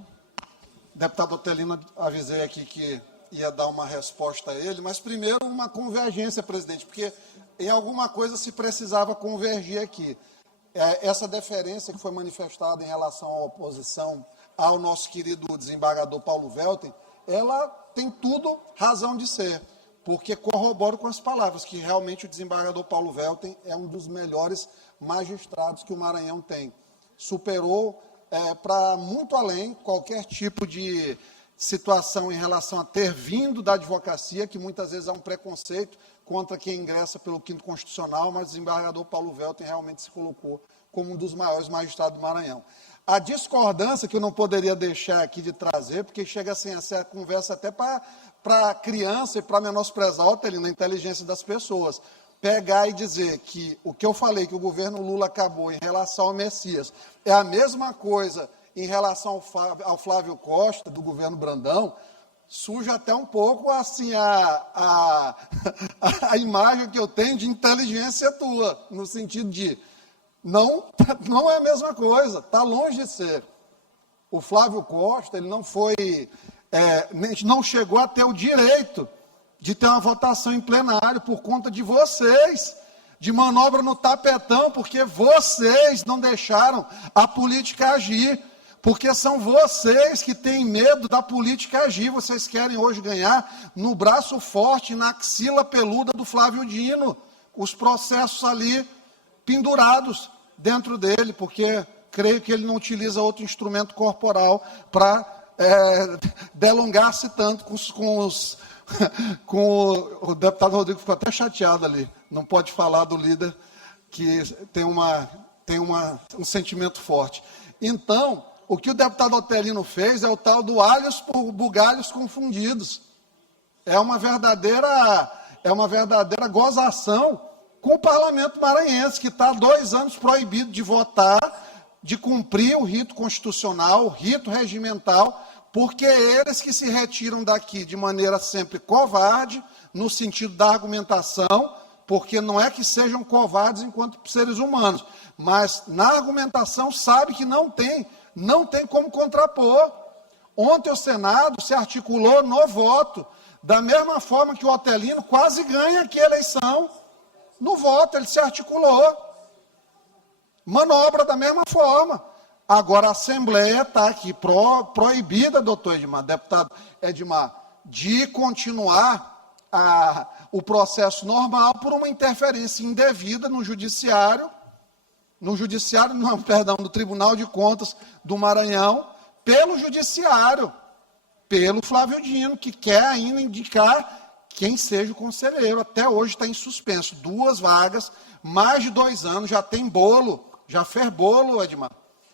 Deputado Otelino, avisei aqui que ia dar uma resposta a ele, mas primeiro uma convergência, presidente, porque em alguma coisa se precisava convergir aqui. Essa deferência que foi manifestada em relação à oposição ao nosso querido desembargador Paulo Welten, ela tem tudo razão de ser, porque corroboro com as palavras, que realmente o desembargador Paulo Welten é um dos melhores magistrados que o Maranhão tem. Superou para muito além qualquer tipo de situação em relação a ter vindo da advocacia, que muitas vezes há um preconceito contra quem ingressa pelo quinto constitucional, mas o desembargador Paulo Welten realmente se colocou como um dos maiores magistrados do Maranhão. A discordância que eu não poderia deixar aqui de trazer, porque chega assim, essa conversa até para criança e para menosprezar a inteligência das pessoas. Pegar e dizer que o que eu falei, que o governo Lula acabou em relação ao Messias, é a mesma coisa em relação ao Flávio Costa, do governo Brandão, suja até um pouco assim a imagem que eu tenho de inteligência tua, no sentido de não é a mesma coisa, está longe de ser. O Flávio Costa, ele não chegou a ter o direito de ter uma votação em plenário por conta de vocês, de manobra no tapetão, porque vocês não deixaram a política agir, porque são vocês que têm medo da política agir. Vocês querem hoje ganhar no braço forte, na axila peluda do Flávio Dino, os processos ali pendurados dentro dele, porque creio que ele não utiliza outro instrumento corporal para delongar-se tanto o deputado Rodrigo ficou até chateado ali. Não pode falar do líder que tem um sentimento forte. Então, o que o deputado Otelino fez é o tal do alhos por bugalhos confundidos. É uma verdadeira gozação com o parlamento maranhense, que está há 2 anos proibido de votar, de cumprir o rito constitucional, o rito regimental, porque eles que se retiram daqui de maneira sempre covarde, no sentido da argumentação, porque não é que sejam covardes enquanto seres humanos, mas na argumentação sabe que não tem como contrapor. Ontem o Senado se articulou no voto, da mesma forma que o Otelino quase ganha aqui a eleição. No voto ele se articulou. Manobra da mesma forma. Agora a Assembleia está aqui proibida, doutor Edmar, deputado Edmar, de continuar o processo normal por uma interferência indevida no no Tribunal de Contas do Maranhão, pelo Judiciário, pelo Flávio Dino, que quer ainda indicar quem seja o conselheiro. Até hoje está em suspenso. 2 vagas, mais de 2 anos, já tem bolo, já fez bolo, Edmar,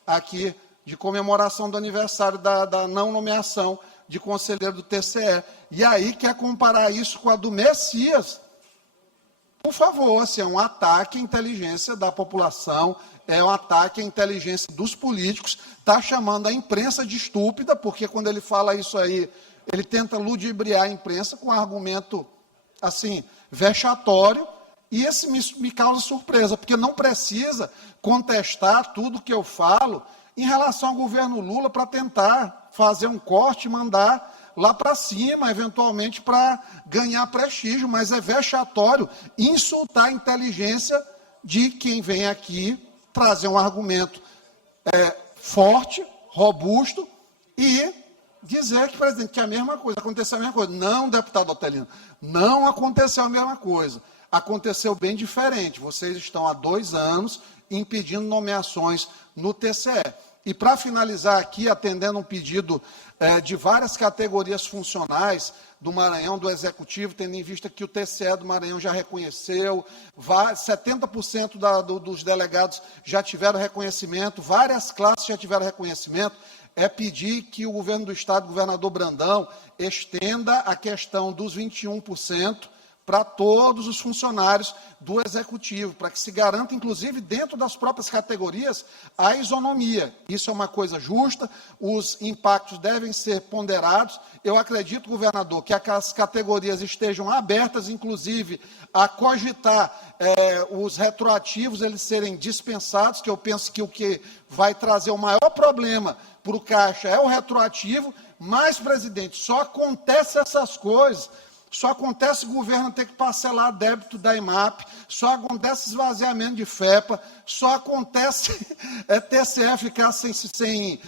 aqui, de comemoração do aniversário da não nomeação de conselheiro do TCE. E aí quer comparar isso com a do Messias? Por favor, assim, é um ataque à inteligência da população, é um ataque à inteligência dos políticos, está chamando a imprensa de estúpida, porque quando ele fala isso aí, ele tenta ludibriar a imprensa com um argumento, assim, vexatório, e esse me causa surpresa, porque não precisa contestar tudo que eu falo em relação ao governo Lula para tentar fazer um corte e mandar lá para cima, eventualmente para ganhar prestígio, mas é vexatório insultar a inteligência de quem vem aqui trazer um argumento forte, robusto, e dizer que, presidente, que é a mesma coisa, aconteceu a mesma coisa. Não, deputado Otelino, não aconteceu a mesma coisa. Aconteceu bem diferente. Vocês estão há 2 anos impedindo nomeações no TCE. E para finalizar aqui, atendendo um pedido de várias categorias funcionais do Maranhão, do Executivo, tendo em vista que o TCE do Maranhão já reconheceu, 70% dos delegados já tiveram reconhecimento, várias classes já tiveram reconhecimento, é pedir que o governo do Estado, o governador Brandão, estenda a questão dos 21% para todos os funcionários do Executivo, para que se garanta, inclusive, dentro das próprias categorias, a isonomia. Isso é uma coisa justa, os impactos devem ser ponderados. Eu acredito, governador, que as categorias estejam abertas, inclusive, a cogitar os retroativos, eles serem dispensados, que eu penso que o que vai trazer o maior problema para o Caixa é o retroativo, mas, presidente, só acontece essas coisas. Só acontece o governo ter que parcelar débito da IMAP, só acontece esvaziamento de FEPA, só acontece TCE ficar sem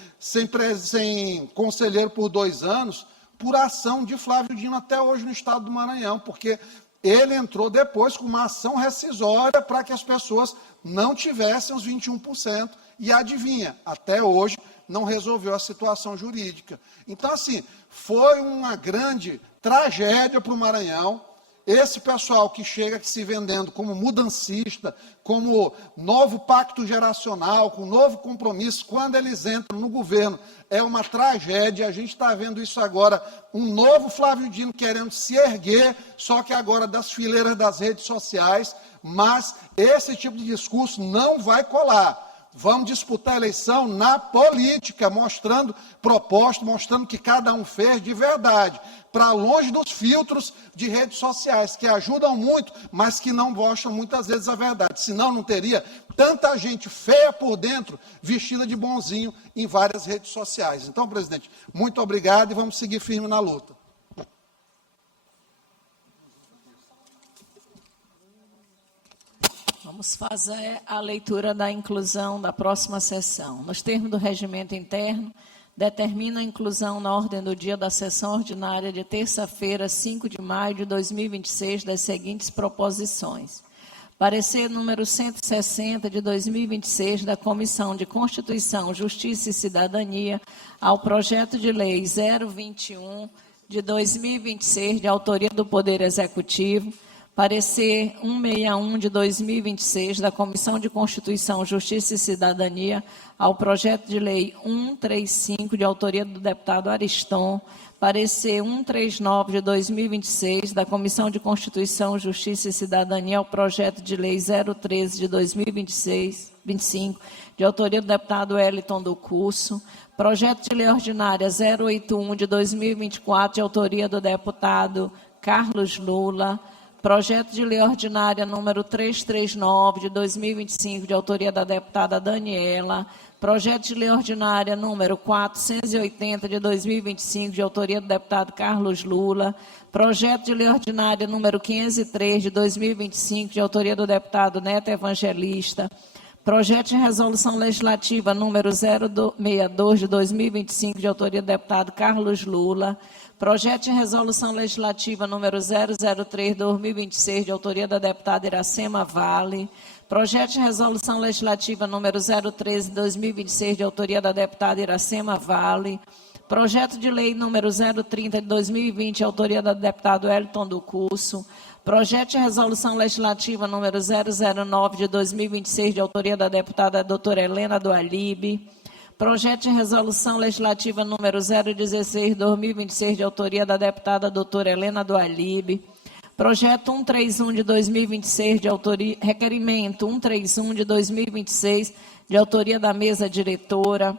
conselheiro por 2 anos, por ação de Flávio Dino até hoje no estado do Maranhão, porque ele entrou depois com uma ação rescisória para que as pessoas não tivessem os 21%. E adivinha, até hoje não resolveu a situação jurídica. Então, assim, foi uma grande tragédia para o Maranhão. Esse pessoal que chega aqui se vendendo como mudancista, como novo pacto geracional, com novo compromisso, quando eles entram no governo, é uma tragédia. A gente está vendo isso agora, um novo Flávio Dino querendo se erguer, só que agora das fileiras das redes sociais, mas esse tipo de discurso não vai colar. Vamos disputar a eleição na política, mostrando proposta, mostrando que cada um fez de verdade, para longe dos filtros de redes sociais, que ajudam muito, mas que não mostram muitas vezes a verdade. Senão não teria tanta gente feia por dentro, vestida de bonzinho em várias redes sociais. Então, presidente, muito obrigado e vamos seguir firme na luta. Vamos fazer a leitura da inclusão da próxima sessão. Nos termos do regimento interno, determina a inclusão na ordem do dia da sessão ordinária de terça-feira, 5 de maio de 2026, das seguintes proposições. Parecer número 160 de 2026 da Comissão de Constituição, Justiça e Cidadania ao projeto de lei 021 de 2026, de autoria do Poder Executivo. Parecer 161 de 2026 da Comissão de Constituição, Justiça e Cidadania ao projeto de lei 135 de autoria do deputado Ariston. Parecer 139 de 2026 da Comissão de Constituição, Justiça e Cidadania ao projeto de lei 013 de 2025 de autoria do deputado Wellington do Curso. Projeto de lei ordinária 081 de 2024 de autoria do deputado Carlos Lula. Projeto de lei ordinária número 339 de 2025, de autoria da deputada Daniela. Projeto de lei ordinária número 480 de 2025, de autoria do deputado Carlos Lula. Projeto de lei ordinária número 503 de 2025, de autoria do deputado Neto Evangelista. Projeto de resolução legislativa número 062 de 2025, de autoria do deputado Carlos Lula. Projeto de resolução legislativa número 003 de 2026, de autoria da deputada Iracema Vale. Projeto de resolução legislativa número 013 de 2026, de autoria da deputada Iracema Vale. Projeto de lei número 030 de 2020, de autoria do deputado Wellington do Curso. Projeto de resolução legislativa número 009 de 2026, de autoria da deputada doutora Helena do Alibe. Projeto de resolução legislativa número 016 de 2026, de autoria da deputada doutora Helena do Alibe. Projeto 131 de 2026, de autoria, requerimento 131 de 2026, de autoria da mesa diretora.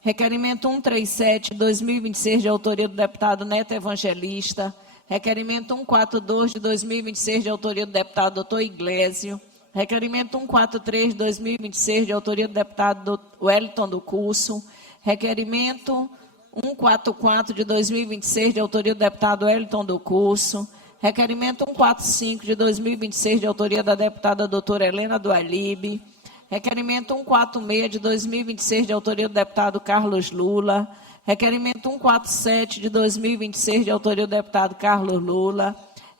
Requerimento 137 de 2026, de autoria do deputado Neto Evangelista. Requerimento 142 de 2026, de autoria do deputado doutor Iglesio. Requerimento 143 de 2026, de autoria do deputado Wellington do Curso. Requerimento 144 de 2026, de autoria do deputado Wellington do Curso. Requerimento 145 de 2026, de autoria da deputada doutora Helena do Alibe. Requerimento 146 de 2026, de autoria do deputado Carlos Lula. Requerimento 147 de 2026, de autoria do deputado Carlos Lula.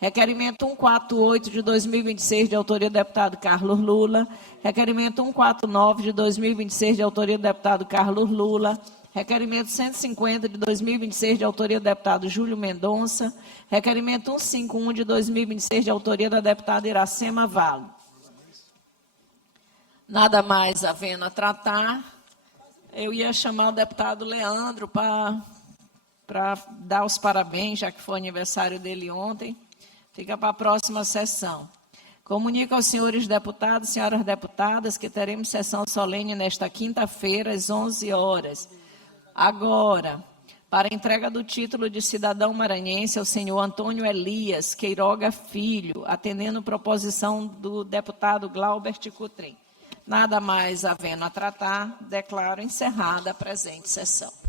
Requerimento 148 de 2026, de autoria do deputado Carlos Lula. Requerimento 149 de 2026, de autoria do deputado Carlos Lula. Requerimento 150 de 2026, de autoria do deputado Júlio Mendonça. Requerimento 151 de 2026, de autoria da deputada Iracema Vale. Nada mais havendo a tratar, eu ia chamar o deputado Leandro para dar os parabéns, já que foi aniversário dele ontem. Fica para a próxima sessão. Comunico aos senhores deputados e senhoras deputadas que teremos sessão solene nesta quinta-feira, às 11 horas. Agora, para a entrega do título de cidadão maranhense ao senhor Antônio Elias Queiroga Filho, atendendo proposição do deputado Glaubert Cutrim. Nada mais havendo a tratar, declaro encerrada a presente sessão.